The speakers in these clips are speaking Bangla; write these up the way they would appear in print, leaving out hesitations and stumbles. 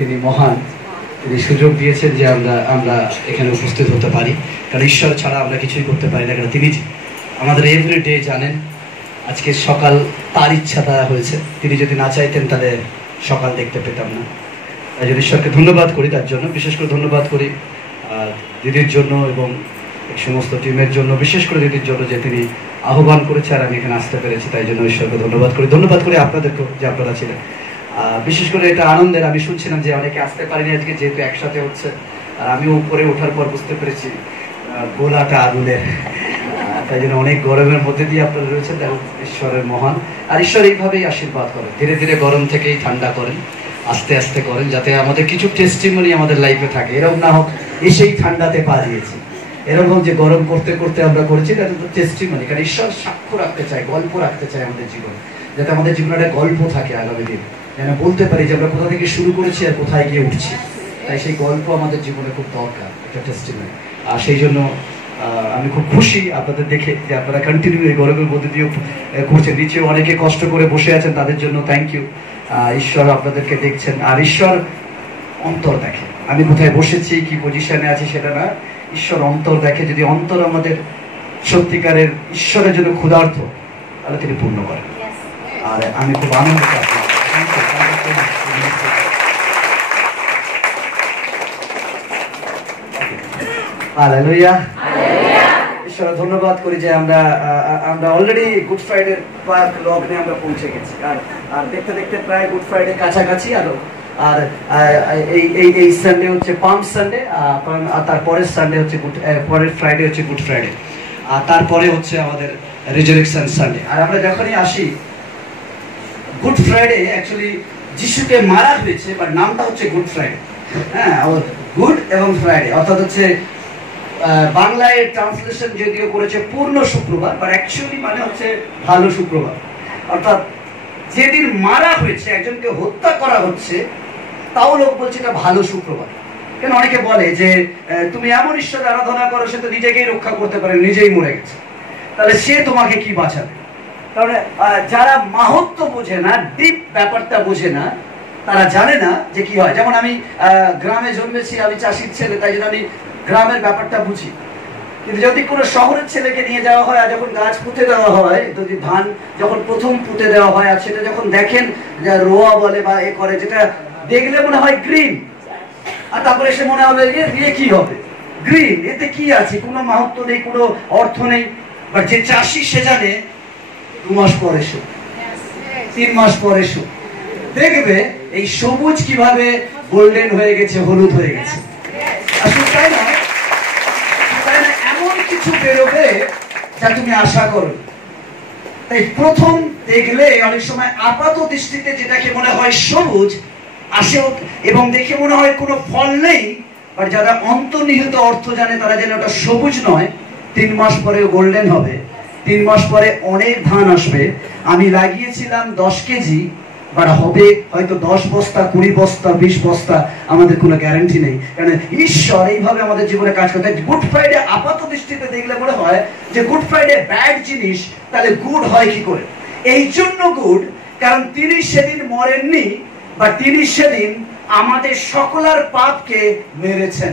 তিনি মহান, তিনি সুযোগ দিয়েছেন যে আমরা এখানে উপস্থিত হতে পারি, কারণ ঈশ্বর ছাড়া আমরা কিছুই করতে পারি না। কারণ তিনি আমাদের এভরিডে জানেন। আজকে সকাল তার ইচ্ছা দ্বারা হয়েছে, তিনি যদি না চাইতেন তাহলে সকাল দেখতে পেতাম না। তাই জন্য ঈশ্বরকে ধন্যবাদ করি তার জন্য, বিশেষ করে ধন্যবাদ করি দিদির জন্য এবং এই সমস্ত টিমের জন্য, বিশেষ করে দিদির জন্য যে তিনি আহ্বান করেছে আর আমি এখানে আসতে পেরেছি, তাই জন্য ঈশ্বরকে ধন্যবাদ করি। ধন্যবাদ করি আপনাদেরকেও যে আপনারা ছিলেন। বিশেষ করে এটা আনন্দের, আমি শুনছিলাম যে অনেকে আসতে পারিনি আজকে, যেহেতু একসাথে হচ্ছে। আর আমি উপরে ওঠার পর বুঝতে পেরেছি গোলাটা আগুনের, তাই জন্য অনেক গরমের মধ্যে দিয়ে আপনারা রয়েছেন। দেখুন ঈশ্বরের মহান, আর ঈশ্বর এইভাবেই আশীর্বাদ করেন, ধীরে ধীরে গরম থেকেই ঠান্ডা করেন, আস্তে আস্তে করেন, যাতে আমাদের কিছু টেস্টিমনি আমাদের লাইফে থাকে। এরকম না হোক এসেই ঠান্ডাতে পা দিয়েছি, এরকম যে গরম করতে করতে আমরা করেছি, এটা তো টেস্টিমনি। কারণ ঈশ্বর সাক্ষ্য রাখতে চায়, গল্প রাখতে চায় আমাদের জীবনে, যাতে আমাদের জীবনে একটা গল্প থাকে আগামী দিন, যেন বলতে পারি যে আমরা কোথা থেকে শুরু করেছি আর কোথায় গিয়ে উঠছি। তাই সেই গল্প আমাদের জীবনে খুব দরকার, একটা টেস্টিমনি। আর সেই জন্য আমি খুব খুশি আপনাদের দেখে যে আপনারা কন্টিনিউ এই গরমের মধ্যে দিয়েও করছেন। নিচে অনেকে কষ্ট করে বসে আছেন, তাদের জন্য থ্যাংক ইউ। ঈশ্বর আপনাদেরকে দেখছেন, আর ঈশ্বর অন্তর দেখে। আমি কোথায় বসেছি, কি পজিশনে আছি সেটা না, ঈশ্বর অন্তর দেখে। যদি অন্তর আমাদের সত্যিকারের ঈশ্বরের জন্য ক্ষুধার্ত, তাহলে তিনি পূর্ণ করেন। আর আমি খুব আনন্দিত। হালেলুয়া। ঈশ্বর ধন্যবাদ করি যে আমরা অলরেডি গুড ফ্রাইডে পার্ক লগ্নে আমরা পৌঁছে গেছি, আর দেখতে দেখতে প্রায় গুড ফ্রাইডে কাছাকাছি। আর এই সানডে হচ্ছে পাম সানডে, আর তারপরের সানডে হচ্ছে পরের ফ্রাইডে হচ্ছে গুড ফ্রাইডে, আর তারপরে হচ্ছে আমাদের রিজারেকশন সানডে। আর আমরা যখনই আসি গুড ফ্রাইডে, অ্যাকচুয়ালি যিশুকে মারা হয়েছে, বাট নামটা হচ্ছে গুড ফ্রাইডে। হ্যাঁ, গুড এবং ফ্রাইডে, অর্থাৎ হচ্ছে বাংলায় ট্রান্সলেশন যদিও করেছে পূর্ণ শুক্রবার, বাট অ্যাকচুয়ালি মানে হচ্ছে ভালো শুক্রবার। অর্থাৎ যেদিন মারা হয়েছে, একজনকে হত্যা করা হচ্ছে, তাও লোক বলছে এটা ভালো শুক্রবার। কেন অনেকে বলে যে তুমি এমন ঈশ্বরের আরাধনা করো, সে তো নিজেকেই রক্ষা করতে পারে, নিজেই মরে গেছে, তাহলে সে তোমাকে কি বাঁচাবে? কারণ যারা মাহাত্ম্য বোঝে না, ডিপ ব্যাপারটা বোঝে না, তারা জানে না যে কি হয়। যেমন আমি গ্রামে জন্মেছি, আমি চাষির ছেলে, তাই জন্য আমি গ্রামের ব্যাপারটা বুঝি। কিন্তু যদি কোনো শহরের ছেলেকে নিয়ে যাওয়া হয়, আর যখন গাছ পুঁতে দেওয়া হয়, যদি ধান যখন প্রথম পুঁতে দেওয়া হয়, আর সেটা যখন দেখেন যা রোয়া বলে বা এ করে, যেটা দেখলে মনে হয় গ্রিন, আর তারপরে সে মনে হবে দিয়ে কি হবে গ্রিন, এতে কি আছে, কোনো মাহাত্ম্য নেই, কোনো অর্থ নেই। বাট যে চাষি সে জানে 2 মাস পরে এসো, 3 মাস পরে এসো, দেখবে এই সবুজ কিভাবে গোল্ডেন হয়ে গেছে, হলুদ হয়ে গেছে। আসলে তাই না, এমন কিছু বেরোবে যা তুমি আশা করো। তাই প্রথম দেখলে অনেক সময় আপাত দৃষ্টিতে যেটাকে মনে হয় সবুজ আসে, এবং দেখে মনে হয় কোনো ফল নেই, বাট যারা অন্তর্নিহিত অর্থ জানে তারা যেন ওটা সবুজ নয়, 3 মাস পরে গোল্ডেন হবে, 3 মাস পরে অনেক ধান আসবে। আমি লাগিয়েছিলাম 10 কেজি, বাট হবে হয়তো 10 বস্তা, 20 বস্তা, 20 বস্তা, আমাদের কোনো গ্যারান্টি নেই। কারণ ঈশ্বর এইভাবে আমাদের জীবনে কাজ করতে। গুড ফ্রাইডে আপাত দৃষ্টিতে দেখলে মনে হয় যে গুড ফ্রাইডে ব্যাড জিনিস, তাহলে গুড হয় কি করে? এই জন্য গুড, কারণ তিনি সেদিন মরেননি, বা তিনি সেদিন আমাদের সকলের পাপকে মেরেছেন।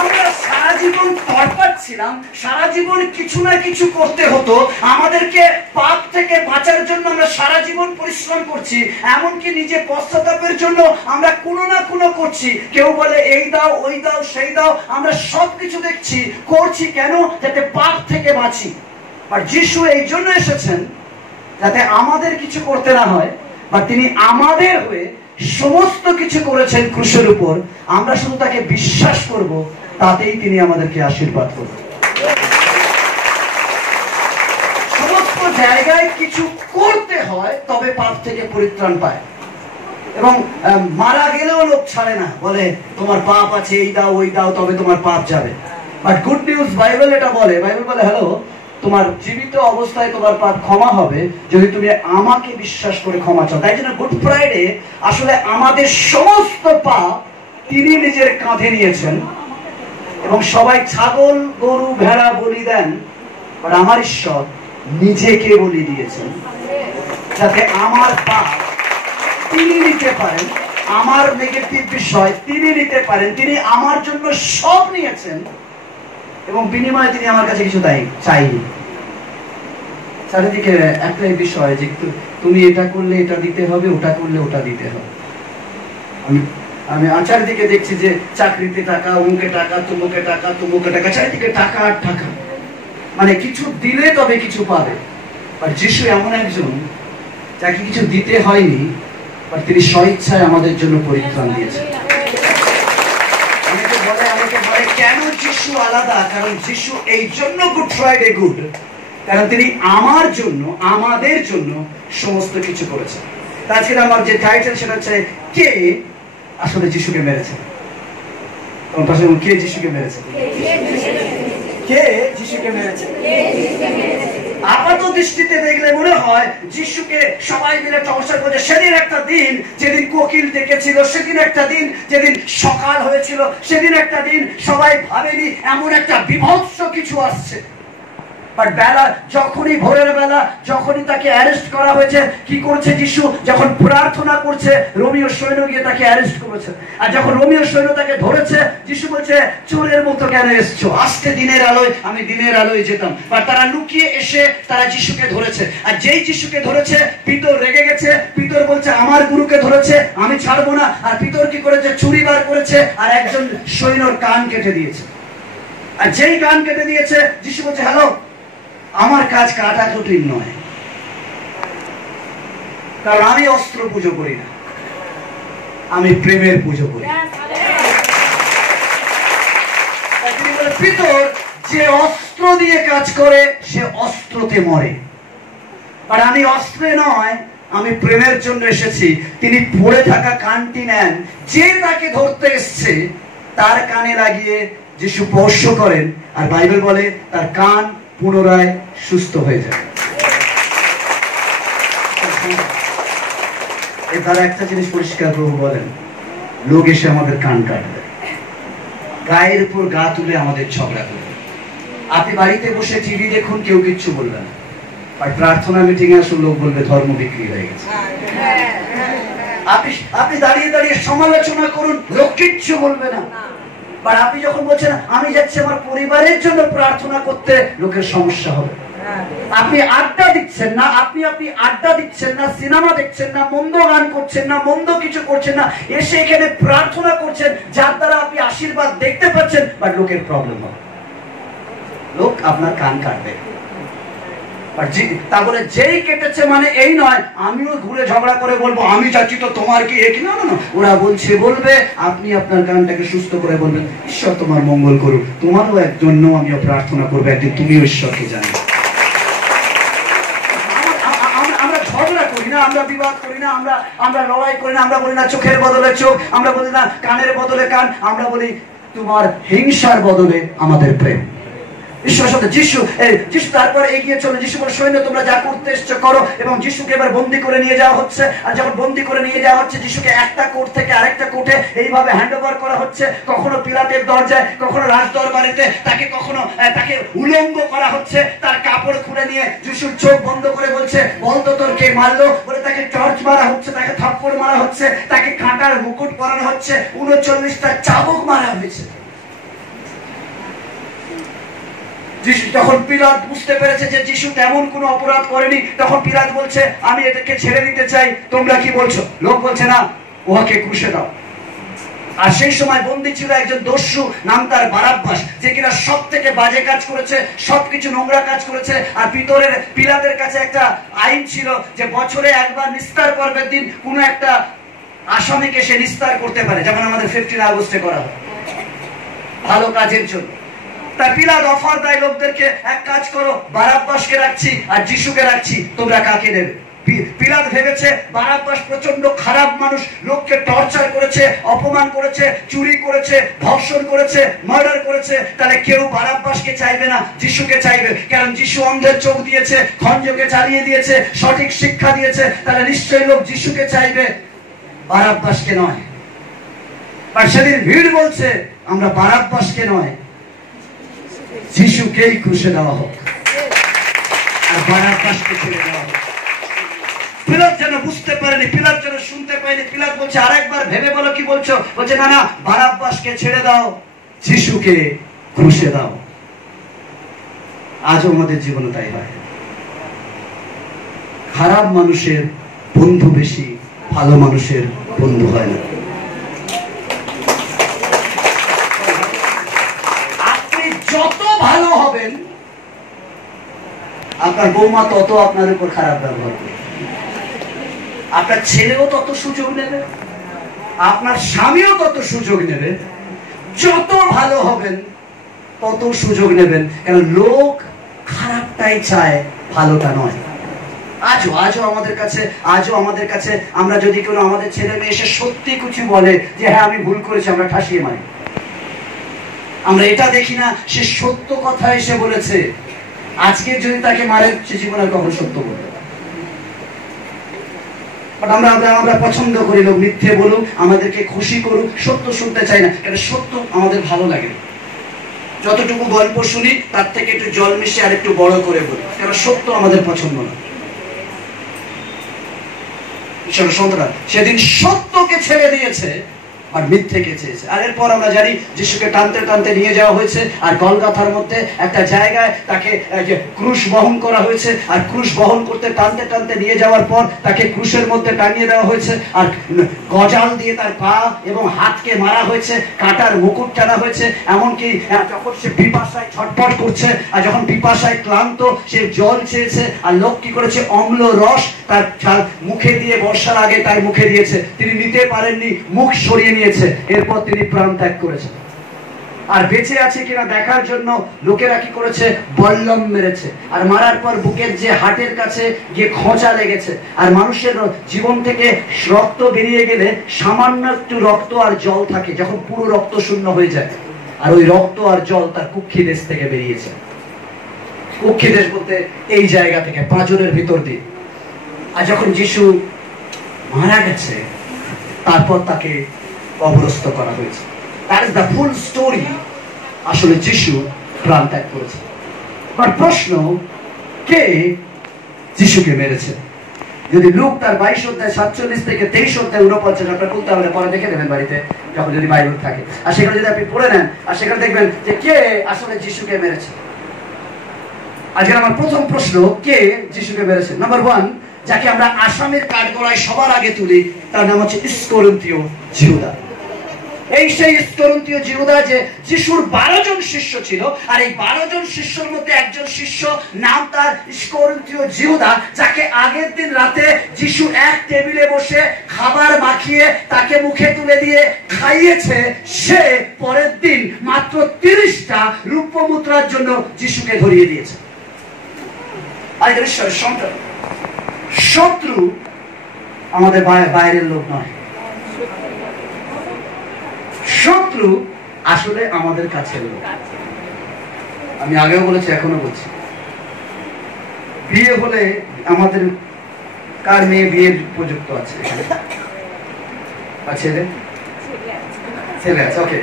আমরা সারা জীবন তড়পাচ্ছিলাম, সারা জীবন কিছু না কিছু করতে হতো, আমাদেরকে পাপ থেকে বাঁচার জন্য আমরা সারা জীবন পরিশ্রম করছি, এমনকি নিজে পশ্চাতাপের জন্য আমরা কোনো না কোনো করছি। কেউ বলে এই দাও, ওই দাও, সেই দাও, আমরা সবকিছু দেখছি, করছি কেন? যাতে পাপ থেকে বাঁচি। আর যিশু এই জন্য এসেছেন যাতে আমাদের কিছু করতে না হয়, বা তিনি আমাদের হয়ে সমস্ত কিছু করেছেন ক্রুশের উপর। আমরা শুধু তাকে বিশ্বাস করব, তাতেই তিনি আমাদেরকে আশীর্বাদ করবেন। সমস্ত জায়গায় কিছু করতে হয়, তবে পাপ থেকে পরিত্রাণ পায়। এবং মারা গেলেও লোক ছাড়ে না, বলে তোমার পাপ আছে, এই দাও, ওই দাও, তবে তোমার পাপ যাবে। বাট গুড নিউজ, বাইবেল এটা বলে, বাইবেল বলে হ্যালো, তোমার জীবিত অবস্থায় তোমার পাপ ক্ষমা হবে যদি তুমি আমাকে বিশ্বাস করে ক্ষমা চাও। তাই জন্য গুড ফ্রাইডে আসলে আমাদের সমস্ত পাপ তিনি নিজের কাঁধে নিয়েছেন। এবং সবাই ছাগল গরু ভেড়া বলি দেন, বাট আমার ঈশ্বর নিজেকে বলি দিয়েছেন যাতে আমার পাপ তিনি নিতে পারেন, আমার নেগেটিভ বিষয় তিনি নিতে পারেন। তিনি আমার জন্য সব নিয়েছেন এবং বিনিময়ে তিনি আমার কাছে কিছু চাইনি। চারিদিকে একটাই বিষয় যে তুমি এটা করলে এটা দিতে হবে, ওটা করলে ওটা দিতে হবে। আমি চারিদিকে দেখছি যে চাকরিতে টাকা, অমুকে টাকা, তুমুকে টাকা, তুমুকে টাকা, চারিদিকে টাকা আর টাকা, মানে কিছু দিলে তবে কিছু পাবে। আর যিশু এমন একজন যাকে কিছু দিতে হয়নি, আর তিনি স্বইচ্ছায় আমাদের জন্য পরিত্রাণ দিয়েছেন। অনেকে বলে কেন যিশু আলাদা? কারণ যিশু এই জন্য গুড ফ্রাইডে গুড, কারণ তিনি আমার জন্য, আমাদের জন্য সমস্ত কিছু করেছেন। তাছাড়া আমার যে টাইটেল সেটা হচ্ছে কে আসলে যিশুকে মেরেছে। কে যিশুকে মেরেছে? কে যিশুকে মেরেছে? আপাত দৃষ্টিতে দেখলে মনে হয় যিশুকে সবাই মিলে টর্চার করছে। সেদিন একটা দিন যেদিন কোকিল ডেকেছিল, সেদিন একটা দিন যেদিন সকাল হয়েছিল, সেদিন একটা দিন সবাই ভাবেনি এমন একটা বিভৎস কিছু আসছে। বাট বেলা যখনই, ভোরের বেলা যখনই তাকে অ্যারেস্ট করা হয়েছে, কি করছে যিশু? যখন প্রার্থনা করছে, রোমীয় সৈন্য গিয়ে তাকে অ্যারেস্ট করেছে। আর যখন রোমীয় সৈন্য তাকে ধরেছে, যিশু বলছে চোরের মতো কেন এসছো? আজকে দিনের আলোয়, আমি দিনের আলোয় যেতাম। বাট তারা লুকিয়ে এসে তারা যিশুকে ধরেছে। আর যেই যিশুকে ধরেছে, পিতর রেগে গেছে। পিতর বলছে আমার গুরুকে ধরেছে, আমি ছাড়বো না। আর পিতর কি করেছে? ছুরি বার করেছে আর একজন সৈন্যর কান কেটে দিয়েছে। আর যেই কান কেটে দিয়েছে, যিশু বলছে হ্যালো, আমার কাজ কাটাকুটির নয়, কারণ আমি অস্ত্র পুজো করি না, আমি প্রেমের পুজো করি। পিতর যে অস্ত্র দিয়ে কাজ করে সে অস্ত্রতে মরে, আর আমি অস্ত্রে নয়, আমি প্রেমের জন্য এসেছি। তিনি পড়ে থাকা কানটি নেন, যে তাকে ধরতে এসছে তার কানে লাগিয়ে যিশু স্পর্শ করেন, আর বাইবেল বলে তার কান পুনরায় সুস্থ হয়ে যায়। তারা একটা জিনিস পরিষ্কার প্রভু বলেন, লোক এসে আমাদের কান কাটবে, গায়ের উপর গা তুলে আমাদের ঝগড়া করবে। আপনি বাড়িতে বসে টিভি দেখুন, কেউ কিচ্ছু বলবে না, আর প্রার্থনা মিটিং এ আসলে লোক বলবে ধর্ম বিক্রি হয়ে গেছে। আপনি দাঁড়িয়ে দাঁড়িয়ে সমালোচনা করুন, লোক কিচ্ছু বলবে না। আর আপনি যখন বলছেন আমি যাচ্ছি আমার পরিবারের জন্য প্রার্থনা করতে, লোকের সমস্যা হবে। আপনি আড্ডা দিচ্ছেন না, আপনি আড্ডা দিচ্ছেন না, সিনেমা দেখছেন না, মন্দ গান করছেন না, মন্দ কিছু করছেন না, এসে এখানে প্রার্থনা করছেন, যার দ্বারা আপনি আশীর্বাদ দেখতে পাচ্ছেন, বাট লোকের প্রবলেম হবে, লোক আপনার কান কাটবে। তাহলে যেই কেটেছে মানে এই নয় আমিও ঘুরে ঝগড়া করে বলবো আমি চাচ্ছি তো তোমার কি এক, না না, ওরা বলছে বলবে, আপনি আপনার কানটাকে সুস্থ করে বলবেন ঈশ্বর তোমার মঙ্গল করুক, তোমারও জন্য আমিও প্রার্থনা করবো, একদিন তুমিও ঈশ্বরকে জানো। আমরা ঝগড়া করি না, আমরা বিবাদ করি না, আমরা লড়াই করি না, আমরা বলি না চোখের বদলে চোখ, আমরা বলি না কানের বদলে কান, আমরা বলি তোমার হিংসার বদলে আমাদের প্রেম। ঈশ্বরের সাথে যিশু তারপরে এগিয়ে চলে, যিশু বলে সৈন্য তোমরা যা করতে এসছো করো, এবং যিশুকে এবার বন্দি করে নিয়ে যাওয়া হচ্ছে। আর যখন বন্দি করে নিয়ে যাওয়া হচ্ছে, যিশুকে একটা কোর্ট থেকে আরেকটা কোর্টে এইভাবে হ্যান্ড ওভার করা হচ্ছে, কখনো পিলাতের দরজায়, কখনো রাজদরবারেতে, তাকে উলঙ্গ করা হচ্ছে, তার কাপড় খুলে নিয়ে যিশুর চোখ বন্ধ করে বলছে বলতো তোর কে মারলো, বলে তাকে টর্চ মারা হচ্ছে, তাকে থাপ্পড় মারা হচ্ছে, তাকে কাঁটার মুকুট পরানো হচ্ছে, 39টা চাবুক মারা হয়েছে। যখন পিলাত বুঝতে পেরেছে যে যিশু তেমন কোনো অপরাধ করেনি, তখন পিলাত বলছে আমি এটাকে ছেড়ে দিতে চাই, তোমরা কি বলছো? লোক বলছে না, উহাকে ক্রুশে দাও। আর সেই সময় বন্দী ছিল একজন দস্যু, নাম তার বারাব্বাস, যে কিনা সব থেকে বাজে কাজ করেছে, সবকিছু নোংরা কাজ করেছে। আর পিলাতের কাছে একটা আইন ছিল যে বছরে একবার নিস্তার পর্বের দিন কোনো একটা আসামিকে সে নিস্তার করতে পারে, যেমন আমাদের 15 আগস্টে করা হয় ভালো কাজের জন্য। তাই পিলাত অফার দেয় লোকদেরকে, এক কাজ করো, বারাব্বাসকে রাখছি আর যিশুকে রাখছি, তোমরা কাকে নেবে? পিলাত ভেবেছে বারাব্বাস প্রচন্ড খারাপ মানুষ, লোককে টর্চার করেছে, অপমান করেছে, চুরি করেছে, ধর্ষণ করেছে, মার্ডার করেছে, তাহলে কেউ বারাব্বাসকে চাইবে না, যিশুকে চাইবে। কারণ যিশু অন্ধের চোখ দিয়েছে, খঞ্জকে চালিয়ে দিয়েছে, সঠিক শিক্ষা দিয়েছে, তাহলে নিশ্চয়ই লোক যিশুকে চাইবে, বারাব্বাসকে নয়। আর সেদিন ভিড় বলছে আমরা বারাব্বাসকে নয়, যিশুকেই ক্রুশে দেওয়া হোক আর বারাব্বাসকে ছেড়ে দেওয়া হোক। পিলাত যেন বুঝতে পারেনি, পিলাত যেন শুনতে পায়নি। পিলাত বলছে আরেকবার ভেবে বলো কি বলছো? বলছে না না, বারাব্বাসকে ছেড়ে দাও, যিশুকে ক্রুশে দাও। আজও আমাদের জীবনে তাই হয়। খারাপ মানুষের বন্ধু বেশি, ভালো মানুষের বন্ধু হয় না। আপনি যত ভালো হবেন, আপনার বৌমা তত আপনার উপর খারাপ ব্যবহার করবে, আপনার ছেলেও তত সুযোগ নেবে, আপনার স্বামীও তত সুযোগ নেবে। যত ভালো হবেন তত সুযোগ নেবেন, কারণ লোক খারাপটাই চায়, ভালোটা নয়। আজও আমাদের কাছে আমরা যদি কোনো আমাদের ছেলে মেয়ে এসে সত্যি কিছু বলে যে হ্যাঁ আমি ভুল করেছি, আমরা ঠাসিয়ে মারি। আমরা এটা দেখি না সে সত্য কথা এসে বলেছে, আজকে যদি তাকে মারে সে জীবনে কখন সত্য বলবে। আমরা পছন্দ করি লোক মিথ্যে বলুক, আমাদেরকে খুশি করুক, সত্য শুনতে চাই না, কারণ সত্য আমাদের ভালো লাগে। যতটুকু গল্প শুনি তার থেকে একটু জল মিশিয়ে আর একটু বড় করে বলি, কারণ সত্য আমাদের পছন্দ না। সেদিন সত্যকে ছেড়ে দিয়েছে আর মিথ্যেকে চেয়েছে। আর এরপর আমরা জানি যিশুকে টানতে টানতে নিয়ে যাওয়া হয়েছে, আর গলগাথার মধ্যে একটা জায়গায় তাকে ক্রুশ বহন করা হয়েছে। আর ক্রুশ বহন করতে টানতে টানতে নিয়ে যাওয়ার পর তাকে ক্রুশের মধ্যে টানিয়ে দেওয়া হয়েছে, আর গজাল দিয়ে তার পা এবং হাতকে মারা হয়েছে, কাটার মুকুট টানা হয়েছে। এমনকি যখন সে পিপাসায় ছটফট করছে, আর যখন পিপাসায় ক্লান্ত, সে জল চেয়েছে, আর লোক কি করেছে, অম্ল রস তার মুখে দিয়ে, বর্ষার আগে তার মুখে দিয়েছে, তিনি নিতে পারেননি, মুখ সরিয়ে নিয়েছে। এরপর তিনি প্রাণ ত্যাগ করেছেন। আর বেঁচে আছে কিনা দেখার জন্য লোকেরা কি করেছে, বল্লম মেরেছে, আর মারার পর বুকের যে হাটের কাছে গিয়ে খোঁচা লেগেছে। আর মানুষের জীবন থেকে রক্ত বেরিয়ে গেলে সামান্য একটু রক্ত আর জল থাকে, যখন পুরো রক্ত শূন্য হয়ে যায়, আর ওই রক্ত আর জল তার কুক্ষি দেশ থেকে বেরিয়েছে। কুক্ষি দেশ বলতে এই জায়গা থেকে, পাঁজরের ভিতর দিয়ে। আর যখন যিশু মারা গেছে, তারপর তাকে কবরস্থ করা হয়েছে। That is the full story. আসলে যিশু প্রাণ ত্যাগ করেছে। বাট প্রশ্ন, কে যিশুকে মেরেছে? যদি লুক তার 22 অধ্যায় 47 থেকে 23 অধ্যায় 49, আপনার বলতে হবে, পরে দেখে নেবেন বাড়িতে যখন যদি বাইবেল থাকে, আর সেখানে যদি আপনি পড়ে নেন, আর সেখানে দেখবেন যে কে আসলে যিশুকে মেরেছে। আজকে আমার প্রথম প্রশ্ন, কে যিশুকে মেরেছে? নাম্বার 1, যাকে আমরা আসামের কাঠগড়ায় সবার আগে তুলি, তার নাম হচ্ছে ইস্করিন্থীয় জিহুদা। এই সেই ইস্করিন্থীয় জিহুদা যে যিশুর 12 জন শিষ্য ছিল, আর এই 12 জন শিষ্যর মধ্যে একজন শিষ্য, নাম তার ইস্করিন্থীয় জিহুদা, যাকে আগের দিন রাতে যিশু এক টেবিলে বসে খাবার মাখিয়ে তাকে মুখে তুলে দিয়ে খাইয়েছে। সে পরের দিন মাত্র 30টা রূপ্য মুদ্রার জন্য যিশুকে ধরিয়ে দিয়েছে। আর ঈশ্বরের সন্তান। শত্রু আমাদের বাইরের লোক নয়, শত্রু আসলে আমাদের কাছের লোক। আমি আগেও বলেছি, এখনো বলছি, বিয়ে হলে আমাদের কার মেয়ে বিয়ের উপযুক্ত আছে? ছেলে ছেলে আছে, ওকে।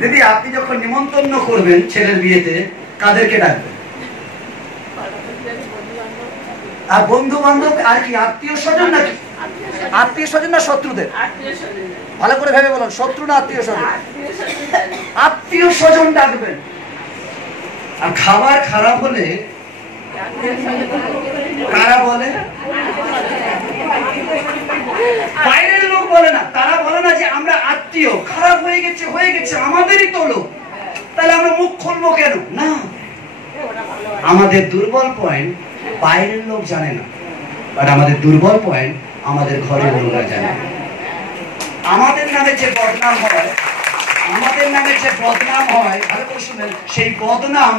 দিদি, আপনি যখন নিমন্ত্রণ করবেন ছেলের বিয়েতে, কাদেরকে ডাকবেন? আর বন্ধু বান্ধব আর কি, আত্মীয় স্বজন নাকি? আত্মীয় স্বজন না শত্রুদের? ভালো করে ভেবে বলুন, শত্রু না আত্মীয় স্বজন? আত্মীয় স্বজন ডাকবেন। আর খাবার খারাপ হলে কারা বলে? বাইরের লোক বলে না, তারা বলে না যে আমরা আত্মীয়, খারাপ হয়ে গেছে আমাদেরই তো লোক, তাহলে আমরা মুখ খুলবো কেন? না, আমাদের দুর্বল পয়েন্ট বাইরের লোক জানে না, বাট আমাদের দুর্বল পয়েন্ট আমাদের ঘরের লোকরা জানে। আমাদের নামে যে বদনাম হয়, ভালো করে শুনেন, সেই বদনাম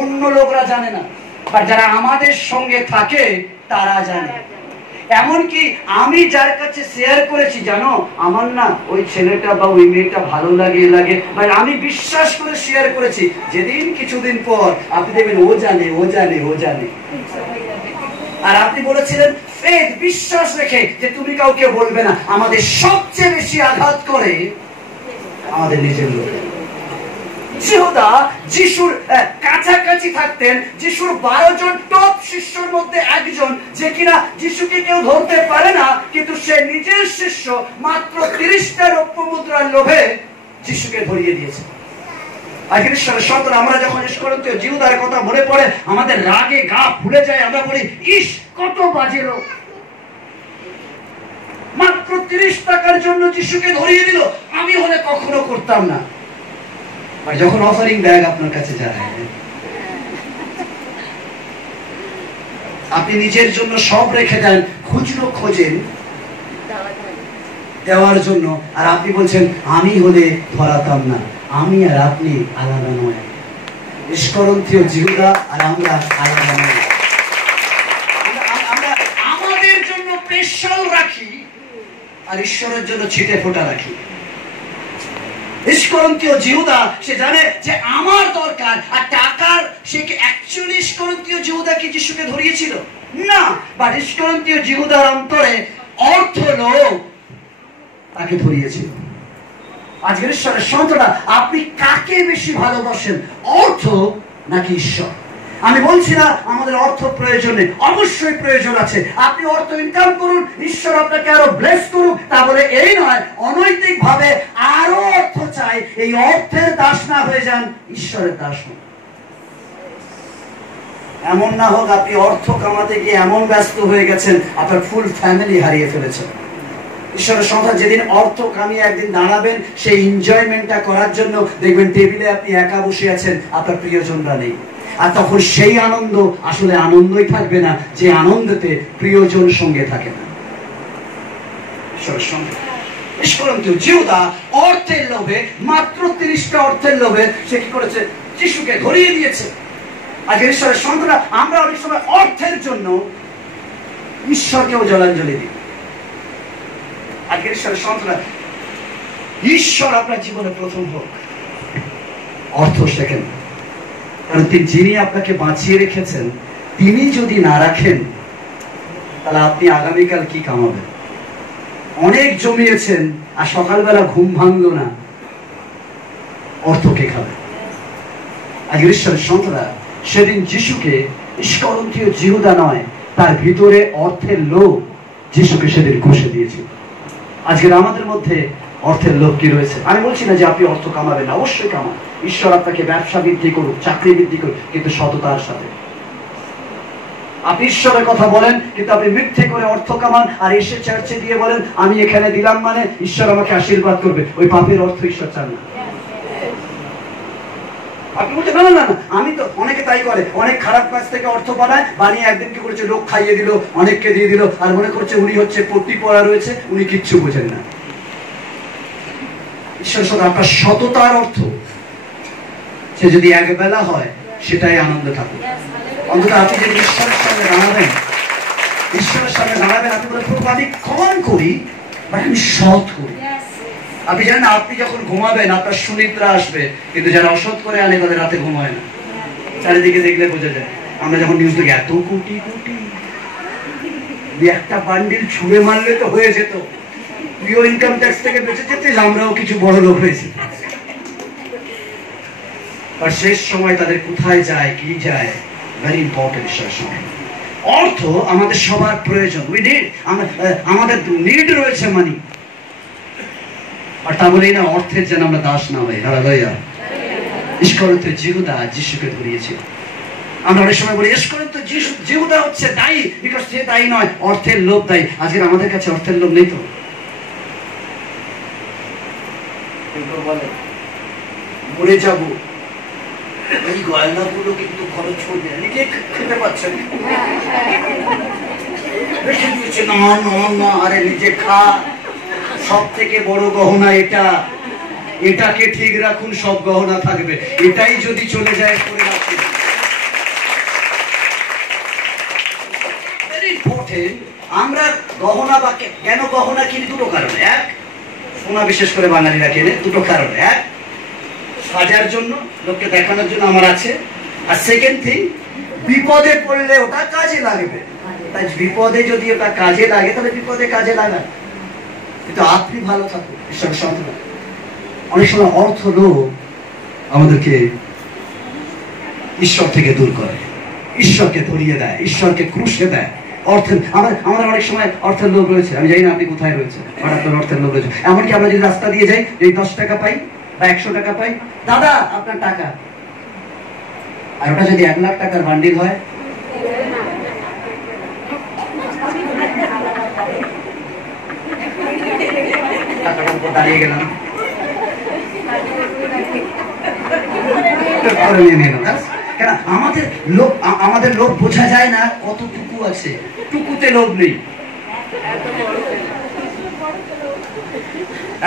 অন্য লোকরা জানে না, বাট যারা আমাদের সঙ্গে থাকে তারা জানে। এমনকি আমি যার কাছে শেয়ার করেছি, জানো আমার না ওই ছেলেটা বা ওই মেয়েটা ভালো লাগে ভাই, আমি বিশ্বাস করে শেয়ার করেছি, যেদিন কিছুদিন পর আপনি দেখবেন ও জানে ও জানে ও জানে। আর আপনি বলেছিলেন ফেথ, বিশ্বাস রেখে যে তুমি কাউকে বলবে না। আমাদের সবচেয়ে বেশি আঘাত করে আমাদের নিজের লোক। যিহুদা যিশুর কাছাকাছি থাকতেন, যিশুর 12 জন টপ শিষ্যর মধ্যে একজন, যে কিনা যিশুকে কেউ ধরতে পারে না, কিন্তু সে নিজের শিষ্য মাত্র 30টা রৌপ্য মুদ্রার লোভে যিশুকে ধরিয়ে দিয়েছে। আমরা যখন যিহুদার কথা মনে পড়ে আমাদের রাগে গা ফুলে যায়, আমরা বলি ইস কত বাজে লোক, মাত্র 30 টাকার জন্য যিশুকে ধরিয়ে দিল। আমি হলে কখনো করতাম না। আর যখন অফারিং ব্যাগ আপনার কাছে যায়, আপনি নিজের জন্য সব রেখে দেন, খুচরো খোঁজেন দেওয়ার জন্য, আর আপনি বলছেন আমি হলে ধরাতাম না। আমি আর আপনি আলাদা নয়। নিষ্করন্থীয় যিহুদা আর আমরা আলাদা নয়। আমরা আমাদের জন্য স্পেশাল রাখি আর ঈশ্বরের জন্য ছিটে ফোঁটা রাখি। নিষ্করন্থীয় যিহুদা সে জানে যে আমার দরকার, আর টাকার সে কি অ্যাকচুয়ালি নিষ্করন্থীয় যিহুদা কি যিশুকে ধরিয়েছিল না, বা নিষ্করন্থীয় যিহুদার অন্তরে অর্থ লোভ তাকে ধরিয়েছিল। আজকের ঈশ্বরের সন্তানরা, আপনি কাকে বেশি ভালোবাসেন, অর্থ নাকি ঈশ্বর? আমি বলছি না আমাদের অর্থ প্রয়োজন নেই, অবশ্যই প্রয়োজন আছে। আপনি অর্থ ইনকাম করুন, ঈশ্বর আপনাকে আরো ব্লেস করুন, তা বলে এই নয় অনৈতিক ভাবে আরো অর্থ চাই, এই অর্থের দাস না হয়ে যান, ঈশ্বরের দাস হন। এমন না হোক আপনি অর্থ কামাতে গিয়ে এমন ব্যস্ত হয়ে গেছেন আপনার ফুল ফ্যামিলি হারিয়ে ফেলেছেন। ঈশ্বরের সন্তান, যেদিন অর্থ কামিয়ে একদিন দাঁড়াবেন সেই এনজয়মেন্টটা করার জন্য, দেখবেন টেবিলে আপনি একা বসে আছেন, আপনার প্রিয়জনরা নেই। আর তখন সেই আনন্দ আসলে আনন্দই থাকবে না যে আনন্দতে প্রিয়জন সঙ্গে থাকে না। যিহুদা অর্থের লোভে, মাত্র 30টা অর্থের লোভে সে কি করেছে, যিশুকে ধরিয়ে দিয়েছে। আজকের ঈশ্বরের সন্তানরা, আমরা অনেক সময় অর্থের জন্য ঈশ্বরকেও জলাঞ্জলি দিই। আজকের ঈশ্বরের সন্তানরা, ঈশ্বর আপনার জীবনে প্রথম হোক, অর্থ সেকেন্ড। কারণ যিনি আপনাকে বাঁচিয়ে রেখেছেন তিনি যদি না রাখেন, তাহলে আপনি আগামীকাল কি কামাবেন? অনেক জমিয়েছেন আর সকালবেলা ঘুম ভাঙলো না, অর্থ কে খাবে? আজকের ঈশ্বরের সন্তানরা, সেদিন যিশুকে নিষ্করন্থীয় যিহুদা নয়, তার ভিতরে অর্থের লোভ যিশুকে সেদিন কষে দিয়েছিল। আজকের আমাদের মধ্যে অর্থের লোভ কি রয়েছে? আমি বলছি না যে আপনি অর্থ কামাবেন না, অবশ্যই কামান। ঈশ্বর আপনাকে ব্যবসা বৃদ্ধি করুক, চাকরি বৃদ্ধি করুক, কিন্তু সততার সাথে। আপনি ঈশ্বরের কথা বলেন কিন্তু আপনি মিথ্যে করে অর্থ কামান, আর এসে চার্চে দিয়ে বলেন আমি এখানে দিলাম মানে ঈশ্বর আমাকে আশীর্বাদ করবে, ওই পাপের অর্থ ঈশ্বর চান না। আপনি বলছেন না না না, আমি তো, অনেকে তাই করে, অনেক খারাপ কাজ থেকে অর্থ বানায়, বানিয়ে একদিন কি করেছে, লোক খাইয়ে দিল, অনেককে দিয়ে দিল, আর মনে করছে উনি হচ্ছে পট্টি পড়া রয়েছে, উনি কিচ্ছু বোঝেন না। ঈশ্বরের সাথে আপনার সততার অর্থ, সে যদি একবেলা হয় সেটাই আনন্দ থাকুক। অন্তত আপনি যদি ঈশ্বরের সামনে দাঁড়াবেন, ঈশ্বরের সামনে দাঁড়াবেন, আপনি বলে প্রভু আমি কম করি বাট আমি সৎ করি। আপনি জানেন আপনি যখন ঘুমাবেন আপনার সুনিদ্রা আসবে, কিন্তু যারা অসৎ করে আনে তাদের রাতে ঘুমায় না। চারিদিকে দেখলে বোঝা যায়। আমরা যখন নিউজ দেখি এত কোটি কোটি, একটা বান্ডিল ছুঁড়ে মারলে তো হয়ে যেত, তুইও ইনকাম ট্যাক্স থেকে বেঁচে যেতিস, আমরাও কিছু বড় লোক হয়েছি। আর শেষ সময় তাদের কোথায় যায়, কি যায়, ভেরি ইম্পর্টেন্ট। অর্থ আমাদের সবার প্রয়োজন, উই নিড, আমাদের নিড রয়েছে মানি। আর তা বলেই না অর্থের যেন আমরা দাস না হই। হালেলুয়া। নিষ্করন্থীয় যিহুদা যিশুকে ধরিয়েছিল। আমরা অনেক সময় বলি নিষ্করন্থীয় যিহুদা হচ্ছে দায়ী, বিকজ সে দায়ী নয়, অর্থের লোভ দায়ী। আজকে আমাদের কাছে অর্থের লোভ নেই তো। বলে মরে যাবো, এই গয়নাগুলো কিন্তু খরচ করবে, নিজে খেতে পাচ্ছেন, রেখে দিয়েছে, না না না, আরে নিজে খা। সব থেকে বড় গহনা এটা, এটাকে ঠিক রাখুন, সব গহনা থাকবে। এটাই যদি চলে যায় করে রাখুন। Very important. অর্থে আমরা গহনা বা কেন গহনা কিনি দুটো কারণে। এক, সোনা বিশেষ করে বাঙালিরা কেনে দুটো কারণে। এক, সাজার জন্য, লোককে দেখানোর জন্য আমার আছে। আর সেকেন্ড থিং, বিপদে পড়লে ওটা কাজে লাগবে। তাই বিপদে যদি ওটা কাজে লাগে তাহলে বিপদে কাজে লাগান, কিন্তু আপনি ভালো থাকুন, ঈশ্বরের সন্তান। অনেক সময় অর্থ লোভ আমাদেরকে ঈশ্বর থেকে দূর করে, ঈশ্বরকে ধরিয়ে দেয়, ঈশ্বরকে ক্রুশে দেয়। অর্থের আমাদের অনেক সময় অর্থের লোভ রয়েছে। আমি জানি না আপনি কোথায় রয়েছে, আপনার অর্থের লোভ রয়েছে। এমনকি আমরা যদি রাস্তা দিয়ে যাই, এই 10 টাকা পাই বা 100 টাকা পাই, দাদা আপনার টাকা, আর ওটা যদি 1 লাখ টাকার বান্ডিল হয়, টাকার উপর দাঁড়িয়ে গেলাম, কেন আমাদের লোভ বোঝা যায় না কতটুকু আছে, টুকুতে লোভ নেই।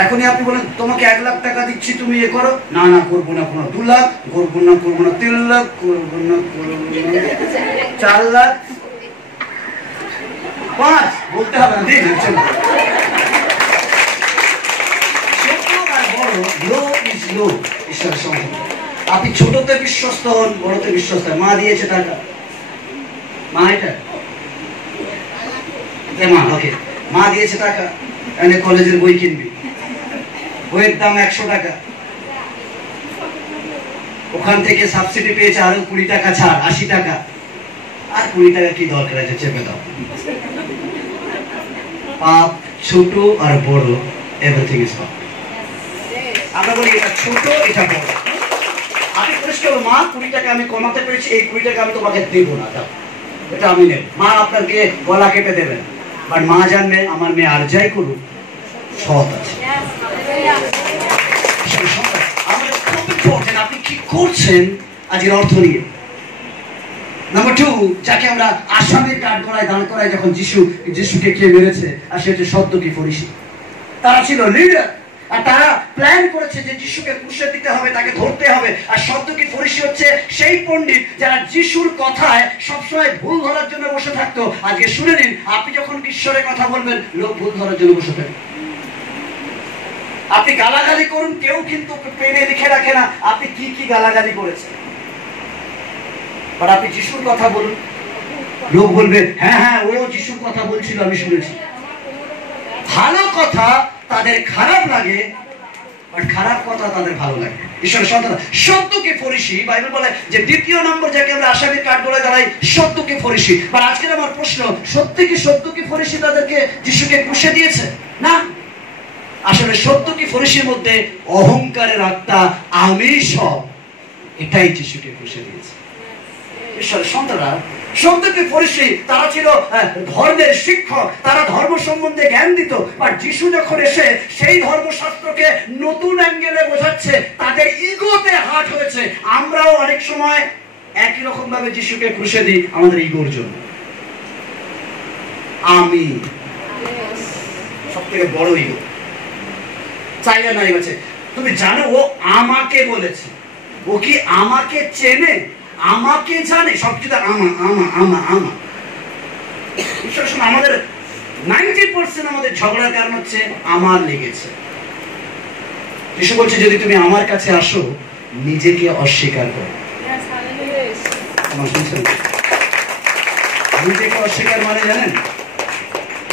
এখনই আপনি বলেন তোমাকে 1 লাখ টাকা দিচ্ছি, তুমি এ করো, না না করবো না, কোনো 2 লাখ করবো না, 3 লাখ করবো না, 4 লাখ 5 বলতে হবে না, দিন। আপনি ছোটতে বিশ্বস্ত হন, বড়তে বিশ্বস্ত হন। মা দিয়েছে টাকা, মা এটা মা, ওকে, মা দিয়েছে টাকা, এনে কলেজের বই কিনবি, বইয়ের দাম 100 টাকা, ওখান থেকে সাবসিডি পেয়েছে আরো 20 টাকা ছাড়, 80 টাকা। আর 20 টাকা কি দরকার আছে, চেপে দাও। পাপ ছোট আর বড়, এভরিথিং ইজ পাপ। আমরা বলি এটা ছোট, এটা বড়। আমি পরিষ্কার, মা 20 টাকা আমি কমাতে পেরেছি, এই 20 টাকা আমি তোমাকে দেবো না, এটা আমি নেব। মা আপনাকে গলা কেটে দেবেন, বাট মা জানবে আমার মেয়ে আর যাই করুক সৎ আছে। আপনি কি করছেন আজকের অর্থ নিয়ে। নাম্বার 2, যাকে আমরা আসামের কাঠ গড়ায় দাঁড় করায় যখন যিশুকে কে মেরেছে, আর সে হচ্ছে সদ্দুকী ফরিসি। তারা ছিল লিডার, আর তারা প্ল্যান করেছে যে যিশুকে ক্রুশে দিতে হবে, তাকে ধরতে হবে। আর সদ্দুকী ফরিসি হচ্ছে সেই পণ্ডিত যারা যিশুর কথায় সবসময় ভুল ধরার জন্য বসে থাকতো। আজকে শুনে নিন, আপনি যখন ঈশ্বরের কথা বলবেন, লোক ভুল ধরার জন্য বসে থাকবে। আপনি গালাগালি করুন, কেউ কিন্তু পেনে লিখে রাখে না আপনি কি কি গালাগালি করেছেন। আর আপনি যিশুর কথা বলুন, লোক বলবে হ্যাঁ হ্যাঁ ও যিশুর কথা বলছিল, আমি শুনেছি। ভালো কথা তাদের খারাপ লাগে, বাট খারাপ কথা তাদের ভালো লাগে। ঈশ্বরের সন্তান সদ্দুকী ফরিসি, বাইবেল বলে যে 2য় নম্বর যাকে আমরা আসামির কাঠগড়ায় দাঁড়াই, সদ্দুকী ফরিসি। আর আজকের আমার প্রশ্ন, সত্যি কি সদ্দুকী ফরিসি তাদেরকে যিশুকে ক্রুশে দিয়েছে? না, আসলে সদ্দুকী ফরিসির মধ্যে অহংকারের আত্মা, আমি সব, এটাই যিশুকে ক্রুশে দিয়েছে। ঈশ্বরের সন্তানরা সদ্দুকী ফরিসি, তারা ছিল ধর্মের শিক্ষক, তারা ধর্ম সম্বন্ধে জ্ঞান দিত। আর যিশু যখন এসে সেই ধর্মশাস্ত্রকে নতুন অ্যাঙ্গেলে বোঝাচ্ছে, তাদের ইগোতে হার্ট হয়েছে। আমরাও অনেক সময় একই রকম ভাবে যিশুকে ক্রুশে দিই আমাদের ইগোর জন্য। আমি সব থেকে বড় ইগো, চাইলে নাই গেছে। তুমি জানো ও আমাকে বলেছে, ও কি আমাকে চেনে, আমাকে জানে, সবকিছু আমা। আমাদের 90% আমাদের ঝগড়ার কারণ হচ্ছে আমার লেগেছে। যিশু বলছে যদি তুমি আমার কাছে আসো, নিজেকে অস্বীকার করো। নিজেকে অস্বীকার মানে জানেন,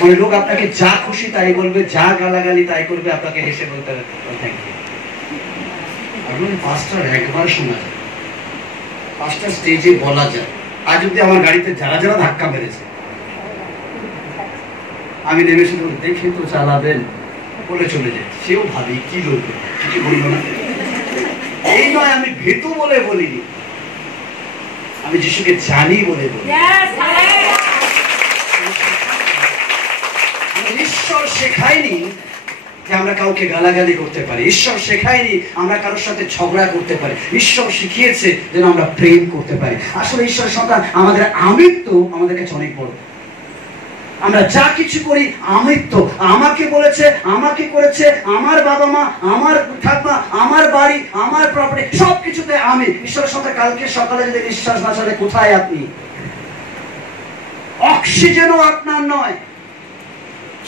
মানে লোক আপনাকে যা খুশি তাই বলবে, যা গালাগালি তাই করবে, আপনাকে হেসে বলতে হবে থ্যাংক ইউ। আপনার পাঁচটার একবার শোনা যায়, 5টা স্টেজে বলা যায়। আজ অব্দি আমার গাড়িতে যারা যারা ধাক্কা মেরেছে, আমি নেমে শুধু দেখে তো চালাবেন বলে চলে যায়। সেও ভাবি কি বলবে, কি বলবো না। এই নয় আমি ভীতু বলে বলিনি, আমি যিশুকে জানি বলে বলি। ঈশ্বর শেখায়নি যে আমরা কাউকে গালাগালি করতে পারি, ঈশ্বর শেখায়নি আমরা কারোর সাথে ঝগড়া করতে পারি। ঈশ্বর শিখিয়েছে যেন আমরা প্রেম করতে পারি। আসলে ঈশ্বরের সন্তান, আমাদের আমিত্ব আমাদের কাছে অনেক বড়। আমরা যা কিছু করি আমিত্ব, আমাকে বলেছে, আমাকে করেছে, আমার বাবা মা, আমার ঠাকুমা, আমার বাড়ি, আমার প্রপার্টি, সবকিছুতে আমি। ঈশ্বরের সন্তান, কালকে সকালে যদি নিঃশ্বাস বাঁচালে কোথায় আপনি? অক্সিজেনও আপনার নয়,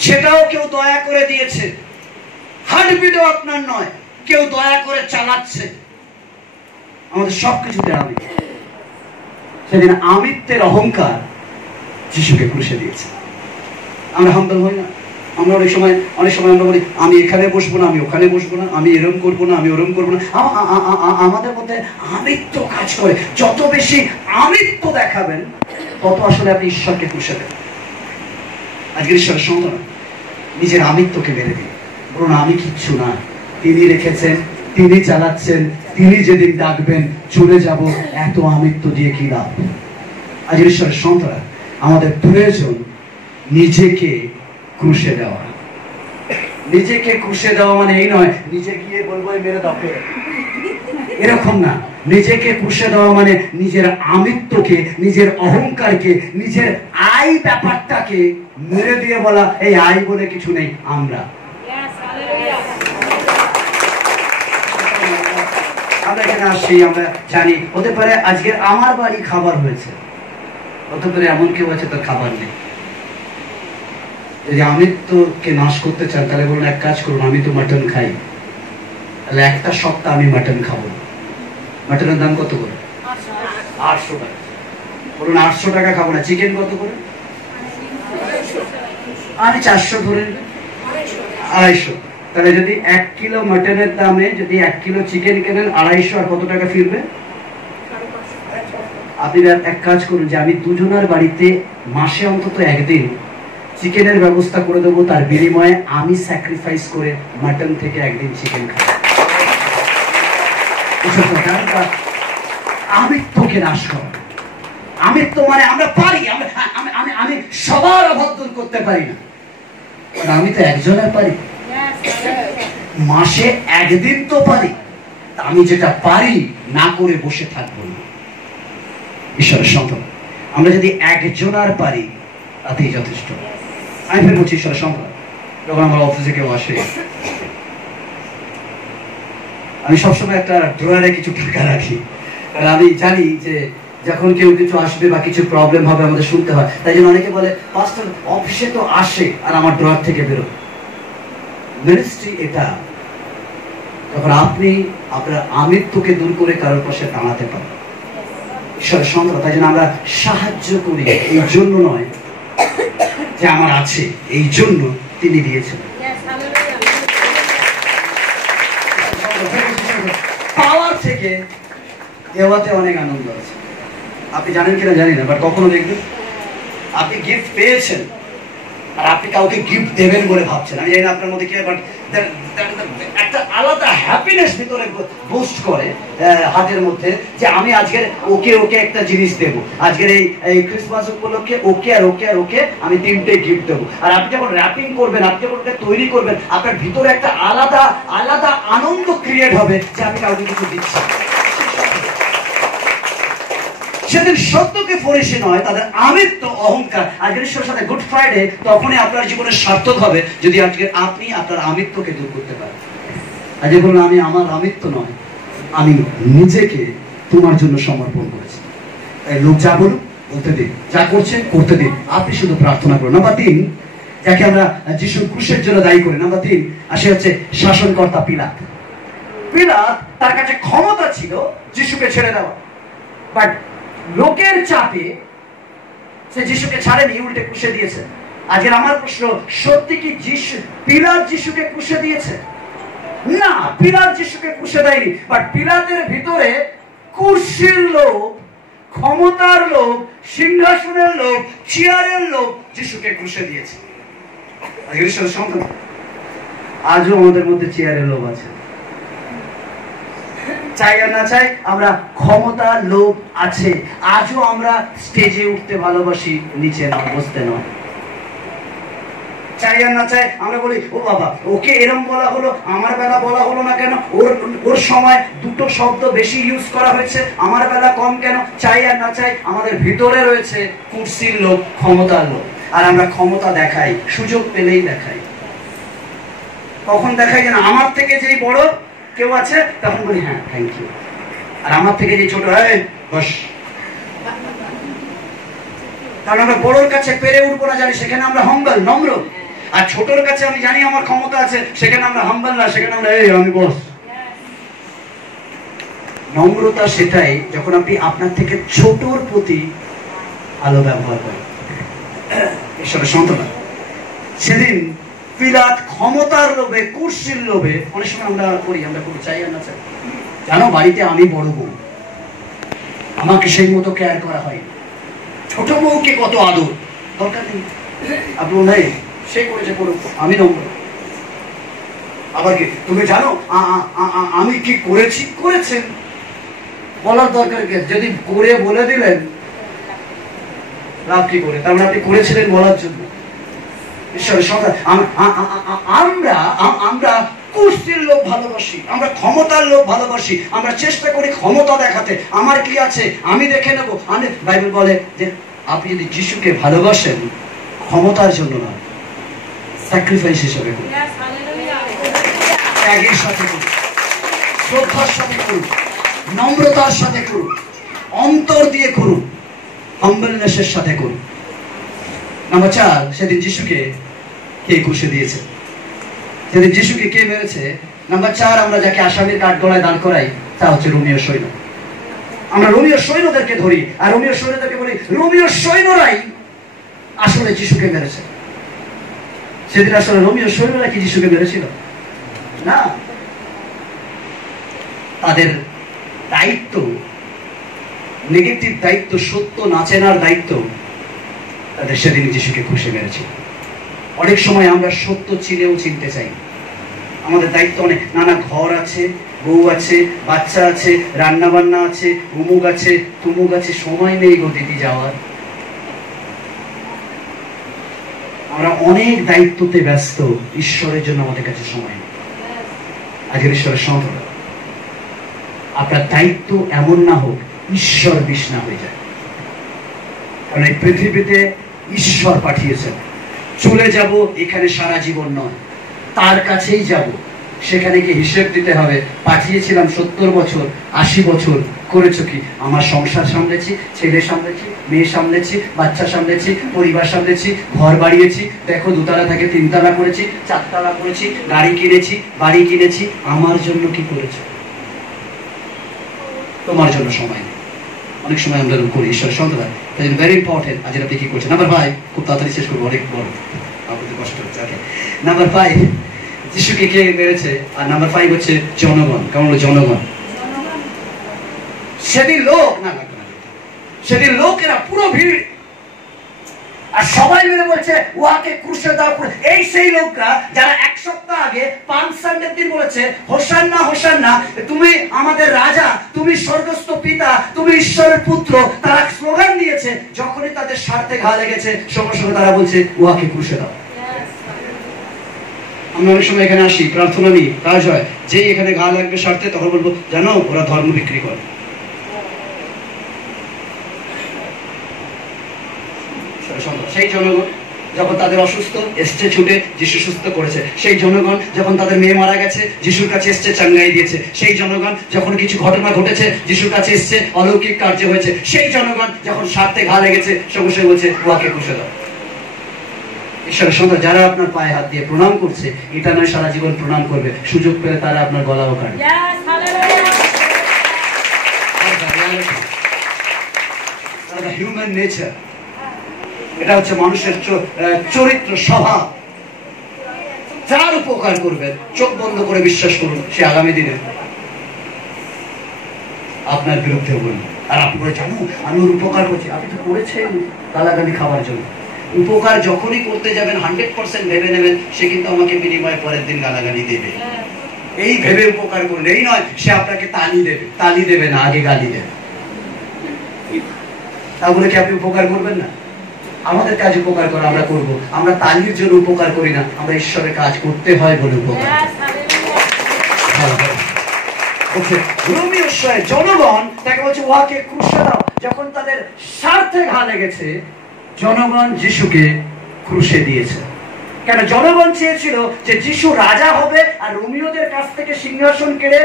সেটাও কেউ দয়া করে দিয়েছে। হার্টবিটও আপনার নয়, কেউ দয়া করে চালাচ্ছে। আমাদের সবকিছুতে আমি, সেদিন আমিত্বের অহংকার যিশুকে ক্রুশে দিয়েছে। আমরা হাম্বল হই না? আমরা অনেক সময় আমরা বলি আমি এখানে বসবো না, আমি ওখানে বসবো না, আমি এরম করবো না, আমি ওরম করবো না। আমাদের মধ্যে আমিত্ব কাজ করে। যত বেশি আমিত্ব দেখাবেন তত আসলে আপনি ঈশ্বরকে ক্রুশে দেন। আজকের ঈশ্বরের সন্তান নিজের আমিত্বকে মেরে দিন, বলুন আমি কিচ্ছু না, তিনি রেখেছেন, তিনি চালাচ্ছেন, তিনি যেদিন ডাকবেন চলে যাব। এত আমিত্ব দিয়ে কি লাভ? আজকের ঈশ্বরের সন্তান আমাদের প্রয়োজন নিজেকে ক্রুশে দেওয়া। নিজেকে ক্রুশে দেওয়া মানে এই নয় নিজে গিয়ে বলবো মেরে দাও, এরকম না। নিজেকে ক্রুশে দেওয়া মানে নিজের আমিত্বকে, নিজের অহংকারকে, নিজের আই ব্যাপারটাকে মেরে দিয়ে বলা এই আই বলে কিছু নেই। আমরা এখানে আসছি, আমরা জানি হতে পারে আজকের আমার বাড়ি খাবার হয়েছে, হতে পারে এমন কেউ আছে তার খাবার নেই। যদি আমিত্বকে নাশ করতে চান তাহলে বলুন এক কাজ করুন, আমি তো মাটন খাই, তাহলে একটা সপ্তাহ আমি মাটন খাবো। মাটনের দাম কত করে? 800 টাকা। বলুন 800 টাকা খাবো না। চিকেন কত করে? আমি 400 ধরে, 250। তাহলে যদি 1 কিলো মাটনের দামে যদি 1 কিলো চিকেন কেনেন 250, আর কত টাকা ফিরবে? আপনি এক কাজ করুন যে আমি দুজনের বাড়িতে মাসে অন্তত একদিন চিকেনের ব্যবস্থা করে দেবো, তার বিনিময়ে আমি স্যাক্রিফাইস করে মাটন থেকে একদিন চিকেন খাবো। আমিত্বকে নাশ করা। আমিত্ব মানে আমরা পারি, আমি সবার অভাব দূর করতে পারি না, আমি তো একজনের পারি। মাসে একদিন তো পারি, আমি যেটা পারি না করে বসে থাকবো না। ঈশ্বরের সন্তান আমরা যদি একজনের পারি তাতেই যথেষ্ট। আমি ফের বলছি ঈশ্বরের সন্তান, যখন আমার অফিসে কেউ আসে আমি সবসময় একটা ড্রয়ারে কিছু টাকা রাখি, কারণ আমি জানি যে যখন কেউ কিছু আসবে বা কিছু প্রবলেম হবে আমাদের শুনতে হয়। তাই জন্য অনেকে বলে পাস্টর অফিসে তো আসে আর আমার ড্রয়ার থেকে বেরোয়। মিনিস্ট্রি এটা যখন আপনি আপনার আমিত্বকে দূর করে কারোর পাশে দাঁড়াতে পারেন। ঈশ্বরের সন্তান তাই জন্য আমরা সাহায্য করি এই জন্য নয় যে আমার আছে, এই জন্য তিনি দিয়েছেন। পাওয়ার থেকে দেওয়াতে অনেক আনন্দ আছে। আপনি জানেন কিনা জানি না, বাট কখনো দেখবেন আপনি গিফট পেয়েছেন আর আপনি কাউকে গিফট দেবেন বলে ভাবছেন। আমি জানি না আপনার মধ্যে কি, বাট একটা আলাদা হ্যাপিনেস ভিতরে বুস্ট করে হাতের মধ্যে যে আমি আজকের ওকে একটা জিনিস দেবো, আজকের এই ক্রিসমাস উপলক্ষে ওকে আর ওকে আর ওকে আমি 3টে গিফট দেবো। আর আপনি যখন র্যাপিং করবেন, আপনি যখন তৈরি করবেন, আপনার ভিতরে একটা আলাদা আলাদা আনন্দ ক্রিয়েট হবে যে আমি কাউকে কিছু দিচ্ছি। সেদিন সত্যকে ফরিসি নয়, তাদের আমিত্ব অহংকার। আজকের ঈশ্বরের সাথে গুড ফ্রাইডে তখনই আপনার জীবনে সার্থক হবে যদি আজকে আপনি আপনার আমিত্বকে দূর করতে পারেন। আজকে বলুন আমি আমার আমিত্ব নয়, আমি নিজেকে তোমার জন্য সমর্পণ করেছি। তাই লোক যা বলুন বলতে দিন, যা করছে করতে দিন, আপনি শুধু প্রার্থনা করুন। নাম্বার 3 যাকে আমরা যিশুর ক্রুশের জন্য দায়ী করি, নাম্বার 3 আসে হচ্ছে শাসনকর্তা পিলাত। পিলাত তার কাছে ক্ষমতা ছিল যিশুকে ছেড়ে দেওয়া, বাট লোকের চাপে সে যিশুকে ছাড়েনি, উল্টে ক্রুশে দিয়েছে। আজকের আমার প্রশ্ন, সত্যি কি পিলাত যিশুকে ক্রুশে দিয়েছে? না, পিলাত যিশুকে ক্রুশে দেয়নি, বাট পিলাতের ভিতরে কুর্সির লোভ, ক্ষমতার লোভ, সিংহাসনের লোভ, চেয়ারের লোভ যিশুকে ক্রুশে দিয়েছে। আজকের ঈশ্বরের সন্তান আজও আমাদের মধ্যে চেয়ারের লোভ আছে। চাই আর না চাই আমরা ক্ষমতা লোভ আছে। আজও আমরা স্টেজে উঠতে ভালোবাসি, নিচে না বসতে নয়। চাই আর না চাই আমরা বলি ও বাবা ওকে এরম বলা হলো, আমার বেলা বলা হলো না কেন, ওর সময় 2টো শব্দ বেশি ইউজ করা হয়েছে, আমার বেলা কম কেন। চাই আর না চাই আমাদের ভিতরে রয়েছে কুর্সির লোভ, ক্ষমতার লোভ। আর আমরা ক্ষমতা দেখাই, সুযোগ পেলেই দেখাই। কখন দেখাই যেন আমার থেকে যেই বড় কেউ আছে তখন বলি হ্যাঁ থ্যাংক ইউ, আর আমার থেকে যে ছোট হয় বস। কারণ আমরা বড়োর কাছে পেরে উঠবো না জানি, সেখানে আমরা হাম্বল, নম্র। আর ছোটর কাছে আমি জানি আমার ক্ষমতা আছে, সেখানে আমরা হাম্বল না, সেখানে আমরা এই আমি বস। নম্রতা সেটাই যখন আপনি আপনার থেকে ছোটর প্রতি ভালো ব্যবহার করেন। ঈশ্বরের সন্তান, সেদিন পিলাত ক্ষমতার লোভে, কুর্সির লোভে, অনেক সময় আমরা করি চাই আর না চাই, জানো বাড়িতে আমি বড় বউ, আমাকে সেই মতো কেয়ার করা হয়, ছোট বউকে কত আদর, দরকার নেই। আপনি নাই সে করেছে করুক, আমি নম্র। আবার কি তুমি জানো আমি কি করেছি, করেছেন, বলার দরকার কি? যদি করে বলে দিলেন লাভ কি করে? তার মানে আপনি করেছিলেন বলার জন্য। ঈশ্বরের সন্তান, আমরা কুর্সির লোভ ভালোবাসি, আমরা ক্ষমতার লোভ ভালোবাসি, আমরা চেষ্টা করি ক্ষমতা দেখাতে, আমার কি আছে আমি দেখে নেবো। বাইবেল বলে যে আপনি যদি যিশুকে ভালোবাসেন ক্ষমতার জন্য না, স্যাক্রিফাইস হিসেবে করুন, ত্যাগের সাথে করুন, শ্রদ্ধার সাথে করুন, নম্রতার সাথে করুন, অন্তর দিয়ে করুন, হাম্বলনেসের সাথে করুন। নাম্বার 4, সেদিন যিশুকে কে ঘুষে দিয়েছে, সেদিন যিশুকে কে মেরেছে? নাম্বার 4, আমরা যাকে আসামির কাঠগড়ায় দাঁড় করাই তা হচ্ছে রোমীয় সৈন্য। আমরা রোমীয় সৈন্যদেরকে ধরি আর রোমীয় সৈন্যদেরকে বলি রোমীয় সৈন্যরাই আসলে যিশুকে মেরেছে। সেদিন আসলে রোমীয় সৈন্যরা কি যিশুকে মেরেছিল? না, তাদের দায়িত্ব, নেগেটিভ দায়িত্ব, সত্য না চেনার দায়িত্ব তাদের সেদিন যিশুকে ঘুষে মেরেছিল। অনেক সময় আমরা সত্য চিনেও চিনতে চাই, আমাদের দায়িত্ব অনেক, নানা ঘর আছে, বউ আছে, বাচ্চা আছে, রান্না বান্না আছে, অমুক আছে, তুমুক আছে, সময় নেই গো দিদি যাওয়ার। আমরা অনেক দায়িত্বতে ব্যস্ত, ঈশ্বরের জন্য আমাদের কাছে সময় নেই। আজকের ঈশ্বরের সন্তান, আপনার দায়িত্ব এমন না হোক ঈশ্বর বিষ্ণা হয়ে যায়। কারণ এই পৃথিবীতে ঈশ্বর পাঠিয়েছেন, চলে যাব এখানে সারা জীবন নয়, তার কাছেই যাব, সেখানে গিয়ে হিসেব দিতে হবে। পাঠিয়েছিলাম 70 বছর, 80 বছর করেছো কি? আমার সংসার সামলেছি, ছেলে সামলেছি, মেয়ে সামলেছি, বাচ্চা সামলেছি, পরিবার সামলেছি, ঘর বাড়িয়েছি, দেখো 2 তলা থেকে 3 তলা করেছি, 4 তলা করেছি, গাড়ি কিনেছি, বাড়ি কিনেছি। আমার জন্য কি করেছো? তোমার জন্য সময় নেই। অনেক সময় আমরা করি ঈশ্বরের সন্তান, তাই ভেরি ইম্পর্টেন্ট। আজ আপনি কি করছেন? নাম্বার 5, খুব তাড়াতাড়ি শেষ করবো, অনেক বড়, আপনাদের কষ্ট হচ্ছে। নাম্বার 5, যিশুকে কে মেরেছে? আর নাম্বার 5 হচ্ছে জনগণ। কেমন হলো জনগণ? সেদিন লোক না, সেদিন লোকেরা পুরো ভিড়, আর সবাই মিলে বলছে উহাকে ক্রুশে দাও। এই সেই লোকরা যারা 1 সপ্তাহ আগে পাম সানডের দিন বলেছে হোসান্না হোসান্না, তুমি আমাদের রাজা, তুমি স্বর্গস্থ পিতা, তুমি ঈশ্বরের পুত্র। তারা স্লোগান দিয়েছে, যখনই তাদের স্বার্থে ঘা লেগেছে সঙ্গে সঙ্গে তারা বলছে উহাকে ক্রুশে দাও। আমরা অনেক সময় এখানে আসি, প্রার্থনা নিই, কাজ হয়, যে এখানে ঘা লাগবে স্বার্থে, তখন বলবো জানো ওরা ধর্ম বিক্রি করে। সেই জনগণ যখন তাদের অসুস্থ এসছে ছুটে যিশু সুস্থ করেছে, সেই জনগণ যখন তাদের মেয়ে মারা গেছে যিশুর কাছে এসছে চাঙ্গাই দিয়েছে, সেই জনগণ যখন কিছু ঘটনা ঘটেছে যিশুর কাছে এসছে অলৌকিক কার্য হয়েছে, সেই জনগণ যখন স্বার্থে ঘা লেগেছে সঙ্গে সঙ্গে বলছে উহাকে ঘুষে দাও। ঈশ্বরের সন্তান, যারা আপনার পায়ে হাত দিয়ে প্রণাম করছে, এটা নয় সারা জীবন প্রণাম করবে, সুযোগ পেলে তারা আপনার গলাও কাটবে। হিউম্যান নেচার, এটা হচ্ছে মানুষের চরিত্র, স্বভাব। যার উপকার করবেন চোখ বন্ধ করে বিশ্বাস করুন, সে আগামী দিনে আপনার বিরুদ্ধে বলবে। আর আপনি জানো আমি ওর উপকার করছি, আপনি তো করেছেন গালাগালি খাওয়ার জন্য। উপকার যখনই করতে যাবেন 100% ভেবে নেবেন সে কিন্তু আমাকে বিনিময়ে পরের দিন গালাগালি দেবে, এই ভেবে উপকার করুন। এই নয় সে আপনাকে তালি দেবে না, আগে গালি দেবে। তাহলে কি আপনি উপকার করবেন না? আমাদের কাজ উপকার করা আমরা করব, আমরা তালির জন্য উপকার করি না, আমরা ঈশ্বরের কাজ করতে হয় বলে উপকার। জনগণ তাকে বলছে উহাকে ক্রুশে দাও। যখন তাদের স্বার্থে ঘা লেগেছে জনগণ যিশুকে ক্রুশে দিয়েছে। কেন জনগণ চেয়েছিল যে যিশু রাজা হবে আর রোমীয়দের কাছ থেকে সিংহাসন কেড়ে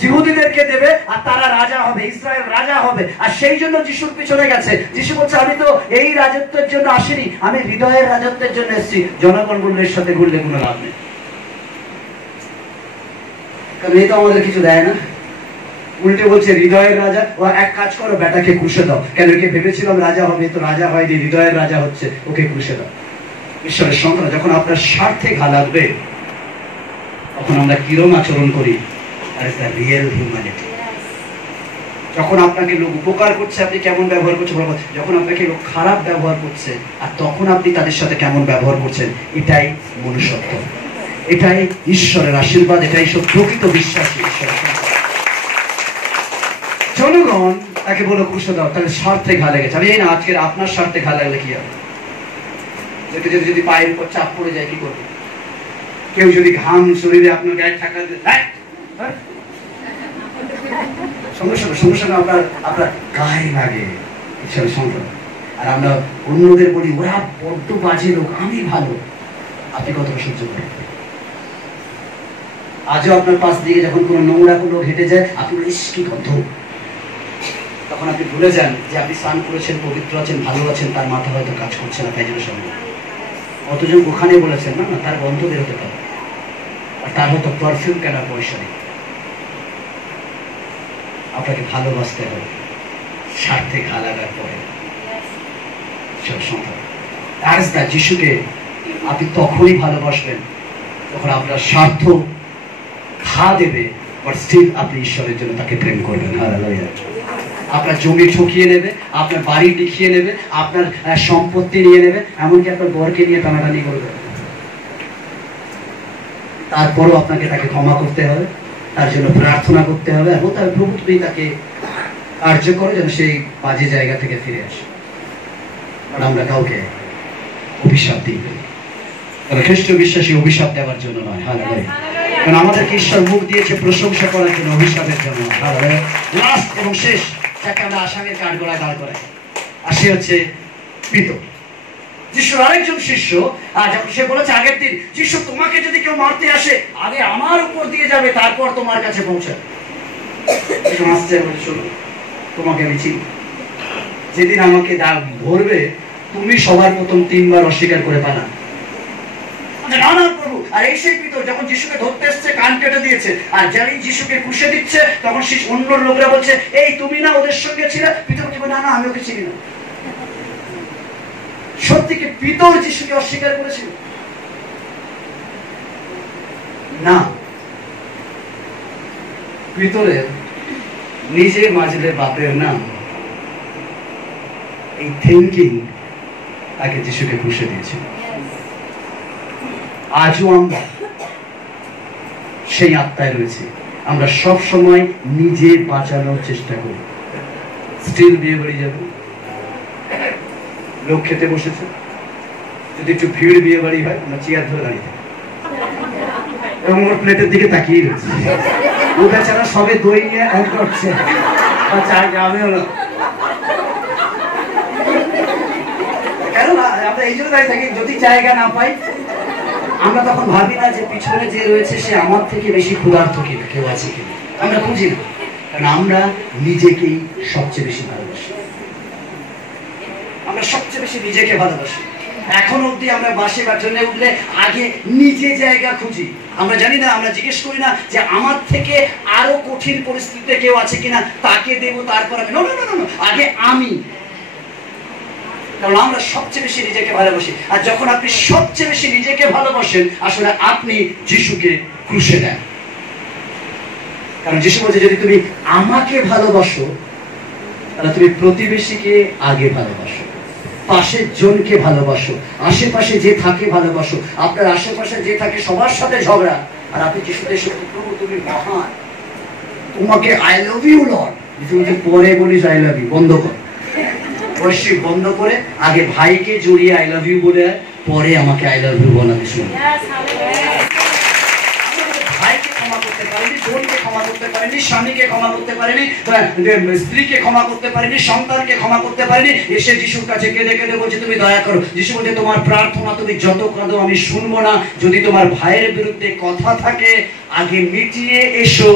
জিহুদীদেরকে দেবে আর তারা রাজা হবে, ইসরায়েল রাজা হবে। আর সেই জন্য যিশুর পিছনে গেছে। যিশু বলছে আমি তো এই রাজত্বের জন্য আসিনি, আমি হৃদয়ের রাজত্বের জন্য এসেছি। জনগণ বলল এর সাথে ঘুরলে কোনো লাভ নেই, কারণ এই তো আমাদের কিছু দেয় না। উল্টে বলছে হৃদয়ের রাজা, ও এক কাজ করো বেটাকে ক্রুশে দাও। কেন একে ভেবেছিলাম রাজা হবে, তো রাজা হয়নি, হৃদয়ের রাজা হচ্ছে, ওকে ক্রুশে দাও। ঈশ্বরের সন্তান, যখন আপনার স্বার্থে ঘা লাগবে তখন আমরা কিরম আচরণ করি, আর এটা রিয়েল হিউম্যানিটি। যখন আপনাকে লোক উপকার করছে আপনি কেমন ব্যবহার করছেন, যখন আপনাকে লোক খারাপ ব্যবহার করছে আর তখন আপনি তাদের সাথে কেমন ব্যবহার করছেন, এটাই মনুষ্যত্ব, এটাই ঈশ্বরের আশীর্বাদ, এটাই সব প্রকৃত বিশ্বাসী ঈশ্বরের। জনগণ তাকে বলো ক্রুশে দাও, তাহলে স্বার্থে ঘা লেগেছে। আমি এই না আজকের আপনার স্বার্থে ঘা লাগলে কি হবে? যদি পায়ের উপর চাপ পড়ে যায় কি করবে? কেউ যদি ঘাম শরীরে আপনার গায়ে ঠাকা দেয়, সঙ্গে সঙ্গে আপনার গায়ে লাগে ঈশ্বরের সন্তান। আর আমরা অন্যদের বলি ওরা বড্ড বাজে লোক, আমি ভালো। আপনি কতটা সহ্য করেন? আজও আপনার পাশ দিয়ে যখন কোনো নোংরা লোক হেঁটে যায় আপনি কি গন্ধ, তখন আপনি ভুলে যান যে আপনি স্নান করেছেন, পবিত্র আছেন, ভালো আছেন, তার মাথা হয়তো কাজ করছে না প্যাজের সঙ্গে। অতজন ওখানে বলেছেন না তার গন্ধ বেরোতে পারে, আর তার হয়তো পারফিউম কেনার পয়সা নেই। আপনাকে ভালোবাসতে হবে স্বার্থে ঘা লাগার পরে। যিশুকে আপনি তখনই ভালোবাসবেন যখন আপনার স্বার্থ ঘা দেবে, বাট স্টিল আপনি ঈশ্বরের জন্য তাকে প্রেম করবেন। হালেলুয়া। আপনার জমি ঠকিয়ে নেবে, আপনার বাড়ি লিখিয়ে নেবে, আপনার সম্পত্তি নিয়ে নেবে, এমনকি আপনার বরকে নিয়ে টানাটানি করবে, তারপরও আপনাকে তাকে ক্ষমা করতে হবে, তার জন্য প্রার্থনা করতে হবে এবং তার প্রভু তুমি তাকে কার্য করে যেন সেই বাজে জায়গা থেকে ফিরে আসে। আমরা কাউকে অভিশাপ দিই, কারণ খ্রিস্ট বিশ্বাসী অভিশাপ দেওয়ার জন্য নয়। হালেলুয়া। কারণ আমাদেরকে ঈশ্বর মুখ দিয়েছে প্রশংসা করার জন্য, অভিশাপের জন্য। হালেলুয়া। লাস্ট এবং শেষ যাকে আমরা আসামের কাঠগড়ায় দাঁড় করাই, আর সে হচ্ছে পিতর, যিশুর আরেকজন শিষ্য। আর যখন সে বলেছে আগের দিন, যিশু তোমাকে যদি কেউ মারতে আসে আগে আমার উপর দিয়ে যাবে, তারপর তোমার কাছে পৌঁছাবে। তোমাকে আমি চিনি, যেদিন আমাকে ধরবে তুমি সবার প্রথম 3 বার অস্বীকার করে পালা। না না প্রভু। আর এই সেই পিতর যখন যিশুকে ধরতে এসছে কান কেটে দিয়েছে, আর যারা যিশুকে পুষে দিচ্ছে তখন অন্য লোকরা বলছে এই তুমি না ওদের সঙ্গে ছিলে? পিতর কি না না আমি ওকে চিনি না। সত্যি কি পিতর যিশুকে অস্বীকার করেছিল? না, পিতরের নিজে মাজলে বাপের নাম, এই থিঙ্কিং তাকে যিশুকে পুষে দিয়েছিল। আজও আমরা সেই আত্মায় রয়েছে, আমরা সব সময় নিজে বাঁচানোর চেষ্টা করি। স্টিল বিয়ে বাড়ি যাবে, লোক খেতে বসেছে, যদি একটু ভিড় বিয়ে বাড়ি হয় আমরা চেয়ার ধরে দাঁড়িয়ে থাকি এবং ওর প্লেটের দিকে তাকিয়ে রয়েছে। ও বেচারা সবে দই নিয়ে অ্যাড করছে, চা যাবেও না। কেন আমরা এই জন্য দাঁড়িয়ে থাকি, যদি জায়গা না পাই আমরা তখন ভাবি না যে পিছনে যে রয়েছে সে আমার থেকে বেশি ক্ষুধার্ত কিনা, কেউ আছে কিনা, আমরা খুঁজি না। কারণ আমরা নিজেকেই সবচেয়ে বেশি ভালোবাসি, আমরা সবচেয়ে বেশি নিজেকে ভালোবাসি। এখন অব্দি আমরা বাসে বা ট্রেনে উঠলে আগে নিজে জায়গা খুঁজি। আমরা জানি না, আমরা জিজ্ঞেস করি না যে আমার থেকে আরো কঠিন পরিস্থিতিতে কেউ আছে কিনা, তাকে দেবো তারপর আমি। না না না, আগে আমি। কারণ আমরা সবচেয়ে বেশি নিজেকে ভালোবাসি। আর যখন আপনি সবচেয়ে বেশি নিজেকে ভালোবাসেন, আসলে আপনি যিশুকে ক্রুশে দেন। কারণ যিশু বলছে যদি তুমি আমাকে ভালোবাসো তাহলে তুমি প্রতিবেশীকে আগে ভালোবাসো, পাশের জনকে ভালোবাসো, আশেপাশে যে থাকে ভালোবাসো। আপনার আশেপাশে যে থাকে সবার সাথে ঝগড়া, আর আপনি যিশুতে প্রভু তুমি মহান, তোমাকে আই লাভ ইউ লর্ড। পরে বলিস আই লাভ ইউ, বন্ধ কর। বৈশ্বিক বন্ধ করে আগে ভাইকে জড়িয়ে আই লাভ ইউ বলে, পরে আমাকে আই লাভ ইউ বলা। ভাইকে ক্ষমা করতে পারি পারেনি, বোনকে ক্ষমা করতে পারেনি, স্বামীকে ক্ষমা করতে পারেনি, স্ত্রীকে ক্ষমা করতে পারেনি, সন্তানকে ক্ষমা করতে পারেনি, এসে যিশুর কাছে কেঁদে কেঁদে বলছে তুমি দয়া করো। যিশু বলছে তোমার প্রার্থনা তুমি যত কাঁদো আমি শুনবো না, যদি তোমার ভাইয়ের বিরুদ্ধে কথা থাকে আগে মিটিয়ে এসো,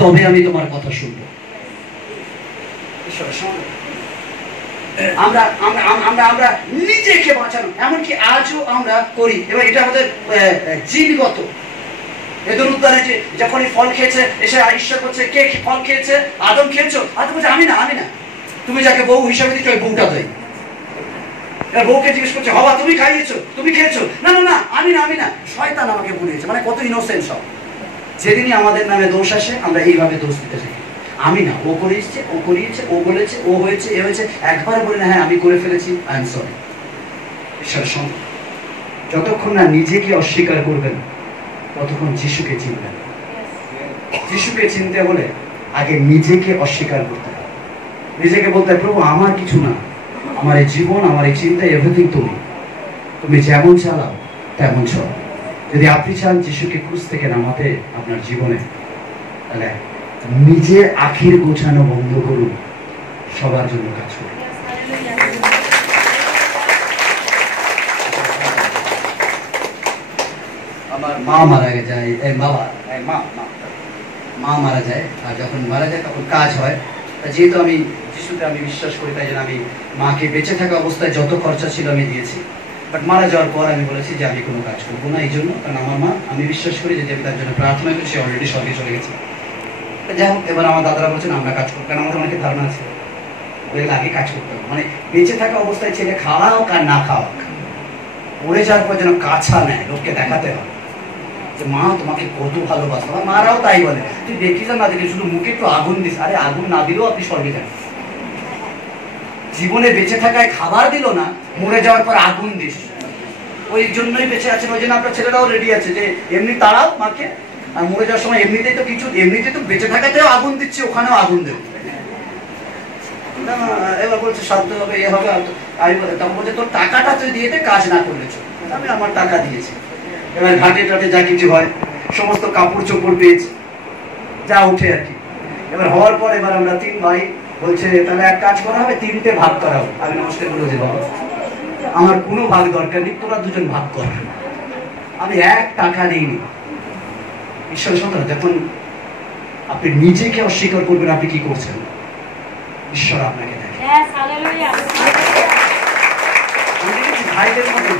তবে আমি তোমার কথা শুনবো। আমরা আমরা আমরা আমরা নিজেকে বাঁচানো এমনকি আজও আমরা করি। এবার এটা আমাদের জিনগত। এদের উদ্যানে যে যখনই ফল খেয়েছে এসে ঈশ্বর করছে কে ফল খেয়েছে? আদম খেয়েছো? আদম বলছে আমি না, আমি না। তুমি যাকে বউ হিসাবে দিচ্ছ ওই বউটা দেয়। এবার বউকে জিজ্ঞেস করছে হবা তুমি খাইয়েছো, তুমি খেয়েছো? না না না, আমি না, আমি না। শয়তান আমাকে বুঝিয়েছে। মানে কত ইনোসেন্স সব। যেদিনই আমাদের নামে দোষ আসে আমরা এইভাবে দোষ দিতে থাকি। আমি না, ও করিয়েছে, ও করিয়েছে, ও বলেছে, ও হয়েছে, এ হয়েছে। একবার বলি না হ্যাঁ আমি করে ফেলেছি, আই এম সরি। ঈশ্বরের সঙ্গে যতক্ষণ না নিজেকে অস্বীকার করবেন ততক্ষণ যিশুকে চিনবেন। যিশুকে চিনতে হলে আগে নিজেকে অস্বীকার করতে হবে। নিজেকে বলতে হয় প্রভু আমার কিছু না, আমার এই জীবন, আমার এই চিন্তা, এভরিথিং তুমি, তুমি যেমন চালাও তেমন চলো। যদি আপনি চান যিশুকে ক্রুশ থেকে নামাতে আপনার জীবনে, তাহলে নিজে আখির গোছানো বন্ধ করুন, সবার জন্য কাজ করুন। আমার মা মারা যায়, মা মারা যায়, আর যখন মারা যায় তখন কাজ হয়। যেহেতু আমি যিশুতে আমি বিশ্বাস করি, তাই জন্য আমি মাকে বেঁচে থাকা অবস্থায় যত খরচা ছিল আমি দিয়েছি। বাট মারা যাওয়ার পর আমি বলেছি যে আমি কোনো কাজ করবো না, এই জন্য কারণ আমার মা, আমি বিশ্বাস করি যে আমি তার জন্য প্রার্থনা করি, সে অলরেডি স্বর্গে চলে গেছে। যাই হোক, এবার আমার দাদারা বলছেন আমরা কাজ করবো, কারণ আমাদের অনেকে ধারণা আছে ওদের আগে কাজ করতে হবে। মানে বেঁচে থাকা অবস্থায় ছেলে খাওয়া হোক আর না খাওয়া, মরে যাওয়ার পর যেন কাছা নেয়, লোককে দেখাতে হবে যে মা তোমাকে কত ভালোবাসতো। আমার মারাও তাই বলে, তুই দেখিস না দেখি শুধু মুখে একটু আগুন দিস। আরে আগুন না দিলেও আপনি স্বর্গে যান। জীবনে বেঁচে থাকায় খাবার দিল না, মরে যাওয়ার পর আগুন দিস। ওই জন্যই বেঁচে আছেন, ওই জন্য আপনার ছেলেরাও রেডি আছে যে এমনি তাড়াও মাকে, আর মরে যাওয়ার সময় এমনিতেই তো কিছু, এমনিতে তো বেঁচে থাকাতেও আগুন দিচ্ছে, ওখানেও আগুন দেবে। এবার বলছে সাধ্য হবে, এ হবে। আমি বলে তখন বলছে তোর টাকাটা তুই দিয়ে দে, কাজ না করলে চল। আমি আমার টাকা দিয়েছি। এবার ঘাটে টাটে যা কিছু হয় সমস্ত কাপড় চোপড় পেয়েছি, যা উঠে আর কি। এবার হওয়ার পর এবার আমরা 3 ভাই বলছে তাহলে এক কাজ করা হবে, 3টে ভাগ করা হবে। আমি নমস্কার বলে যে বাবা আমার কোনো ভাগ দরকার নেই, তোরা দুজন ভাগ কর, আমি 1 টাকা নিইনি। ঈশ্বরের সন্তান, যখন আপনি নিজেকে অস্বীকার করবেন আপনি কি করছেন, ঈশ্বর আপনাকে দেখে।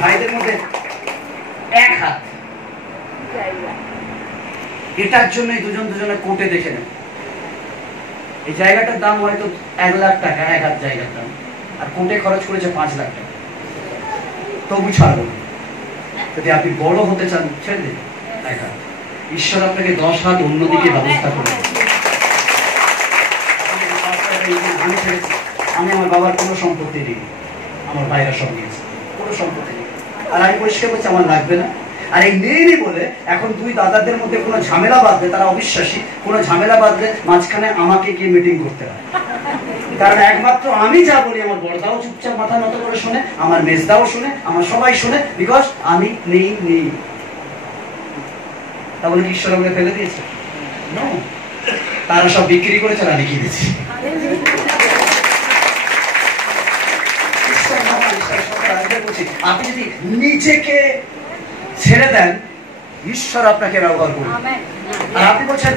ভাইদের মধ্যে 1 হাত, এটার জন্যই দুজনের কোর্টে দেখে নেন। এই জায়গাটার দাম হয়তো 1 লাখ টাকা, 1 হাত জায়গার দাম, আর কোর্টে খরচ করেছে 5 লাখ টাকা। তবু ছাড়বো। যদি আপনি বড় হতে চান ছেড়ে দিন 1 হাত, ঈশ্বর আপনাকে 10 হাত অন্যদিকে ব্যবস্থা করে। আমি ছেড়েছি, আমি আমার বাবার কোনো সম্পত্তি দিই, আমার ভাইরা সব নিয়েছে, কোনো সম্পত্তি নেই। আর আমি পরিষ্কার করছি আমার লাগবে না। আর এই নেই বলে এখন 2 দাদাদের মধ্যে কোনো ঝামেলা বাঁধলে, তারা অবিশ্বাসী, কোনো ঝামেলা বাঁধলে মাঝখানে আমাকে গিয়ে মিটিং করতে হয়। কারণ একমাত্র আমি যা বলি আমার বড়দাও চুপচাপ মাথা নত করে শোনে, আমার মেজদাও শুনে, আমার সবাই শুনে, বিকজ আমি নেই। তা বলে কি ঈশ্বর আমাকে ফেলে দিয়েছে? নো, তারা সব বিক্রি করেছে আর আমি কিনেছি। আপনি যদি নিজেকে ছেড়ে দেন, ঈশ্বর আপনাকে ব্যবহার করুন। আর আপনি বলছেন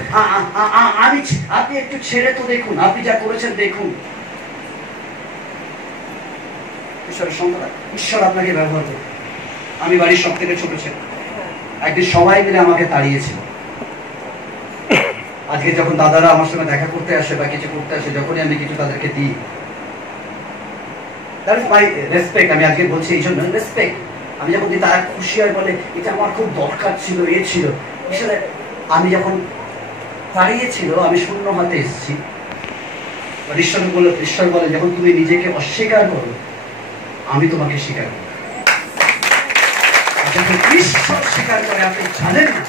আপনি একটু ছেড়ে তো দেখুন, আপনি যা করেছেন দেখুন। ঈশ্বরের সন্তান, ঈশ্বর আপনাকে ব্যবহার করুন। আমি বাড়ির সব থেকে ছোট ছেলে, একদিন সবাই মিলে আমাকে তাড়িয়েছিল। আজকে যখন দাদারা আমার সঙ্গে দেখা করতে আসে বা কিছু করতে আসে, যখনই আমি কিছু তাদেরকে দিই, দ্যাট ইজ মাই রেসপেক্ট। আমি আজকে বলছি এই জন্য রেসপেক্ট। আমি যখন দিই তারা খুশি হয়, বলে এটা আমার খুব দরকার ছিল, এ ছিল। আসলে আমি যখন তাড়িয়েছিল আমি শূন্য হাতে এসেছি। ঈশ্বর বলে যখন তুমি নিজেকে অস্বীকার করো আমি তোমাকে স্বীকার করব। যখন ঈশ্বর স্বীকার করে আপনি জানেন না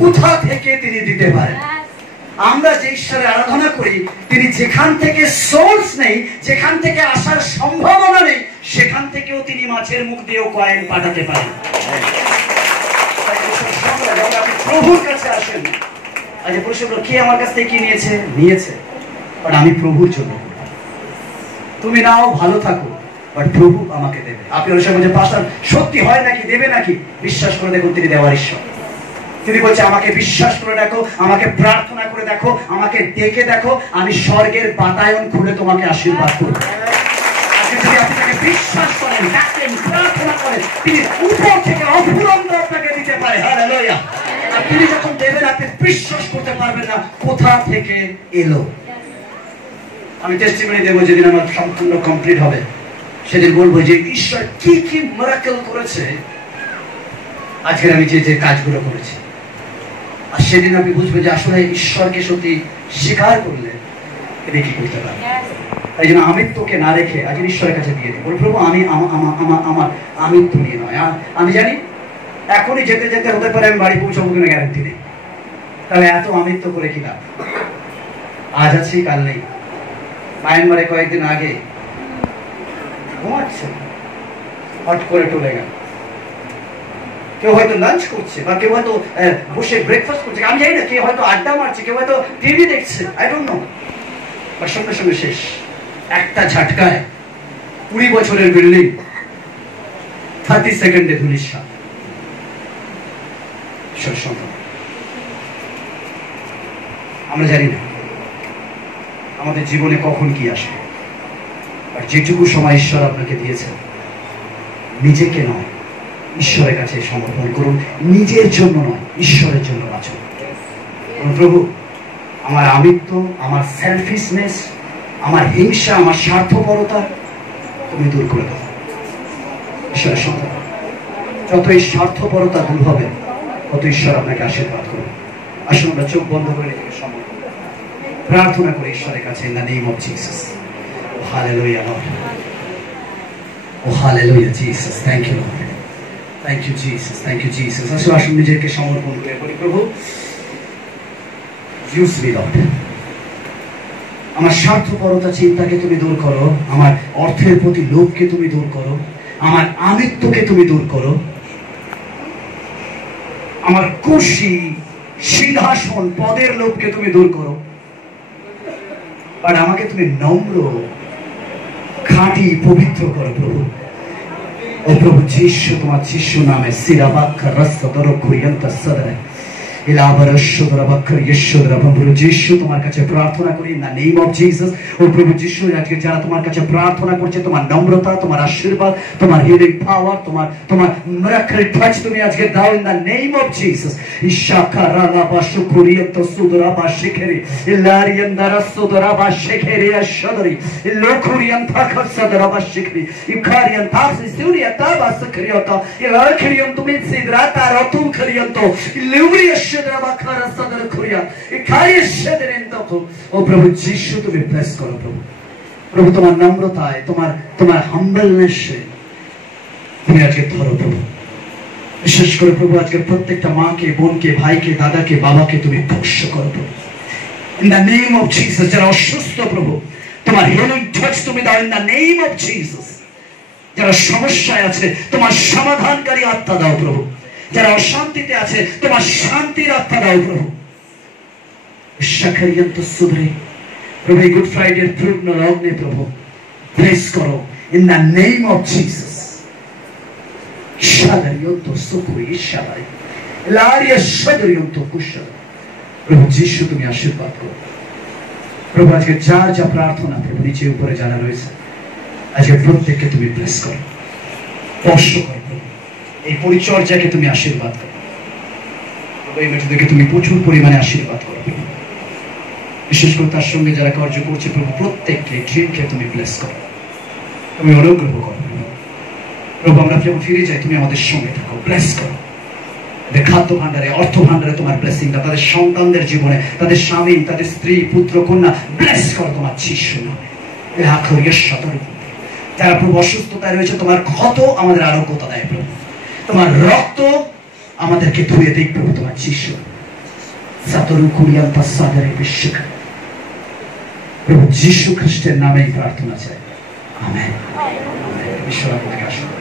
কোথা থেকে তিনি দিতে পারেন। আমরা যে ঈশ্বরের আরাধনা করি তিনি যেখান থেকে সোর্স নেই, যেখান থেকে আসার সম্ভাবনা নেই, সেখান থেকেও তিনি মাছের মুখ দিয়েও কয়েন পাঠাতে পারেন। আপনি প্রভুর কাছে আসেন। আজ যে পুরস্কার কে আমার কাছ থেকে কি নিয়েছে নিয়েছে, বাট আমি প্রভুর জন্য করলাম। তুমি নাও, ভালো থাকো, বাট প্রভু আমাকে দেবে। আপনি ওর সঙ্গে পাস্টার সত্যি হয় নাকি, দেবে নাকি? বিশ্বাস করে দেখুন তিনি দেওয়ার ঈশ্বর। তিনি বলছে আমাকে বিশ্বাস করে দেখো, আমাকে প্রার্থনা করে দেখো, আমাকে ডেকে দেখো, আমি স্বর্গের বাতায়ন খুলে তোমাকে আশীর্বাদ করবো। যদি আপনি তাকে বিশ্বাস করেন, ডাকেন, প্রার্থনা করেন, তিনি উপর থেকে অফুরন্ত আপনাকে দিতে পারে। হালেলুয়া। আর তিনি যখন দেবেন আপনি বিশ্বাস করতে পারবেন না কোথা থেকে এলো। আমি টেস্টিমনি দেবো যেদিন আমার সম্পূর্ণ কমপ্লিট হবে, সেদিন বলবো যে ঈশ্বর কি কি মিরাকেল করেছে আজকের আমি যে যে কাজগুলো করেছি। আর সেদিন আপনি বুঝবেন যে আসলে ঈশ্বরকে সত্যি স্বীকার করলে তিনি কি করতে পারেন। তাই জন্য আমিত্বকে না রেখে আজ ঈশ্বরের কাছে দিয়ে দিই, বলি প্রভু আমি আমার আমিত্ব নিয়ে নয়। আমি জানি এখনই যেতে যেতে হতে পারে আমি বাড়ি পৌঁছাবো কিনা গ্যারান্টি নেই, তাহলে এত আমিত্ব করে কি লাভ? আজ আছি কাল নেই। মায়ানমারে কয়েকদিন আগে ঘুমাচ্ছে, হট করে টলে গেল। কেউ হয়তো লাঞ্চ করছে, বা কেউ হয়তো বসে ব্রেকফাস্ট করছে, আমি জানি না, কেউ হয়তো আড্ডা মারছে, কেউ হয়তো টিভি দেখছে, আই ডোন্ট নো। আর সঙ্গে সঙ্গে শেষ, একটা ঝাটকায় 20 বছরের বিল্ডিং 30 সেকেন্ডে ধুলিস্বাদ। আমরা জানি না আমাদের জীবনে কখন কি আসবে, আর যেটুকু সময় ঈশ্বর আপনাকে দিয়েছেন নিজেকে নয় ঈশ্বরের কাছে সমর্পণ করুন। নিজের জন্য নয়, ঈশ্বরের জন্য বাঁচুন। প্রভু আমার আমিত্ব, আমার সেলফিশনেস, আমার হিংসা, আমার স্বার্থপরতা তুমি দূর করে দাও। ঈশ্বরের সন্তান, যত এই স্বার্থপরতা দূর হবে তত ঈশ্বর আপনাকে আশীর্বাদ করবে। আসুন আমরা চোখ বন্ধ করে নিজেকে সমর্পণ প্রার্থনা করে ঈশ্বরের কাছে, in the name of Jesus. Hallelujah Lord, ও hallelujah Jesus, thank you Lord, thank you Jesus, thank you Jesus. আসুন আসুন নিজেকে সমর্পণ করে বলি প্রভু ইউজ মি লর্ড। আমার স্বার্থপরতা চিন্তাকে তুমি দূর করো, আমার অর্থের প্রতি লোভকে তুমি দূর করো, আমার আমিত্বকে তুমি দূর করো, আমার কুশি, সিংহাসন, পদের লোভকে তুমি দূর করো, আর আমাকে তুমি নম্র, খাঁটি, পবিত্র করো প্রভু। ও প্রভু যিশু, তোমার যিশু নামে সিরাবাক্ষা রাস্তা দর খুরিয়ন্তা সদরে যিশু তোমার কাছে প্রার্থনা করি, in the name of Jesus. ও প্রভু যিশু, আজকে যারা তোমার কাছে প্রার্থনা করছে, তোমার নম্রতা, তোমার আশীর্বাদ, তোমার হিলিং পাওয়ার, তোমার মিরাকল টাচ তুমি আজকে দাও, in the name of Jesus. ইশাকা রালাবা শুকুরিয়ত সুদরাবা শিখেরি ইলারিয়ান দারাসুদরাবা শিখেরি আশদরি ইলোকুরিয়ান থাকা সদরাবা শিখেরি ইকারিয়ান থাস সিউরিয়া তাবা সকরিয়ত ইলারিয়ান তুমি সিদরাতা রতু করিয়ন্ত ইলুরিয়া ও প্রভু যিশু তুমি ব্লেস করো প্রভু। প্রভু তোমার নম্রতায়, তোমার হাম্বলনেসে তুমি আজকে ধরো প্রভু। বিশেষ করে প্রভু আজকে প্রত্যেকটা মাকে, বোনকে, ভাইকে, দাদাকে, বাবাকে তুমি স্পর্শ করো প্রভু, in the name of Jesus. যারা অসুস্থ প্রভু তোমার হিলিং টাচ তুমি দাও, in the name of Jesus. যারা সমস্যায় আছে তোমার সমাধানকারী আত্মা দাও প্রভু। যারা অশান্তিতে আছে তোমার শান্তির আত্মা দাও প্রভু। শাখারিয়ন্ত সুদরে প্রভু এই গুড ফ্রাইডের পূর্ণ লগ্নে প্রভু ব্লেস করো, in the name of Jesus. শাখারিয়ন্ত সুকুই শালাই লারিয়া শাখারিয়ন্ত কুশা। প্রভু যিশু তুমি আশীর্বাদ করো প্রভু। আজকে যার যা প্রার্থনা প্রভু নিচে উপরে জানা রয়েছে, আজকে প্রত্যেককে তুমি ব্লেস করো, স্পর্শ করো প্রভু। এই পরিচর্যাকে তুমি আশীর্বাদ করো প্রভু। এই মেয়েটিকে তুমি প্রচুর পরিমাণে আশীর্বাদ করো প্রভু। বিশেষ করে তার সঙ্গে যারা কার্য করছে প্রভু, প্রত্যেককে ড্রিমকে তুমি ব্লেস করো, তুমি অনুগ্রহ করো প্রভু। আমরা যখন ফিরে যাই তুমি আমাদের সঙ্গে থাকো, ব্লেস করো। তাদের খাদ্য ভান্ডারে, অর্থ ভান্ডারে তোমার ব্লেসিংটা, তাদের সন্তানদের জীবনে, তাদের স্বামী, তাদের স্ত্রী, পুত্র, কন্যা ব্লেস করো তোমার যিশু নামে। যারা প্রভু অসুস্থতায় রয়েছে, তোমার ক্ষত আমাদের আরোগ্যতা দেয় প্রভু। তোমার রক্ত আমাদেরকে ধুয়ে দিক প্রভু, তোমার যিশু। প্রভু যিশু খ্রিস্টের নামেই প্রার্থনা চাই, আমেন। ঈশ্বর আপনাকে আশীর্বাদ।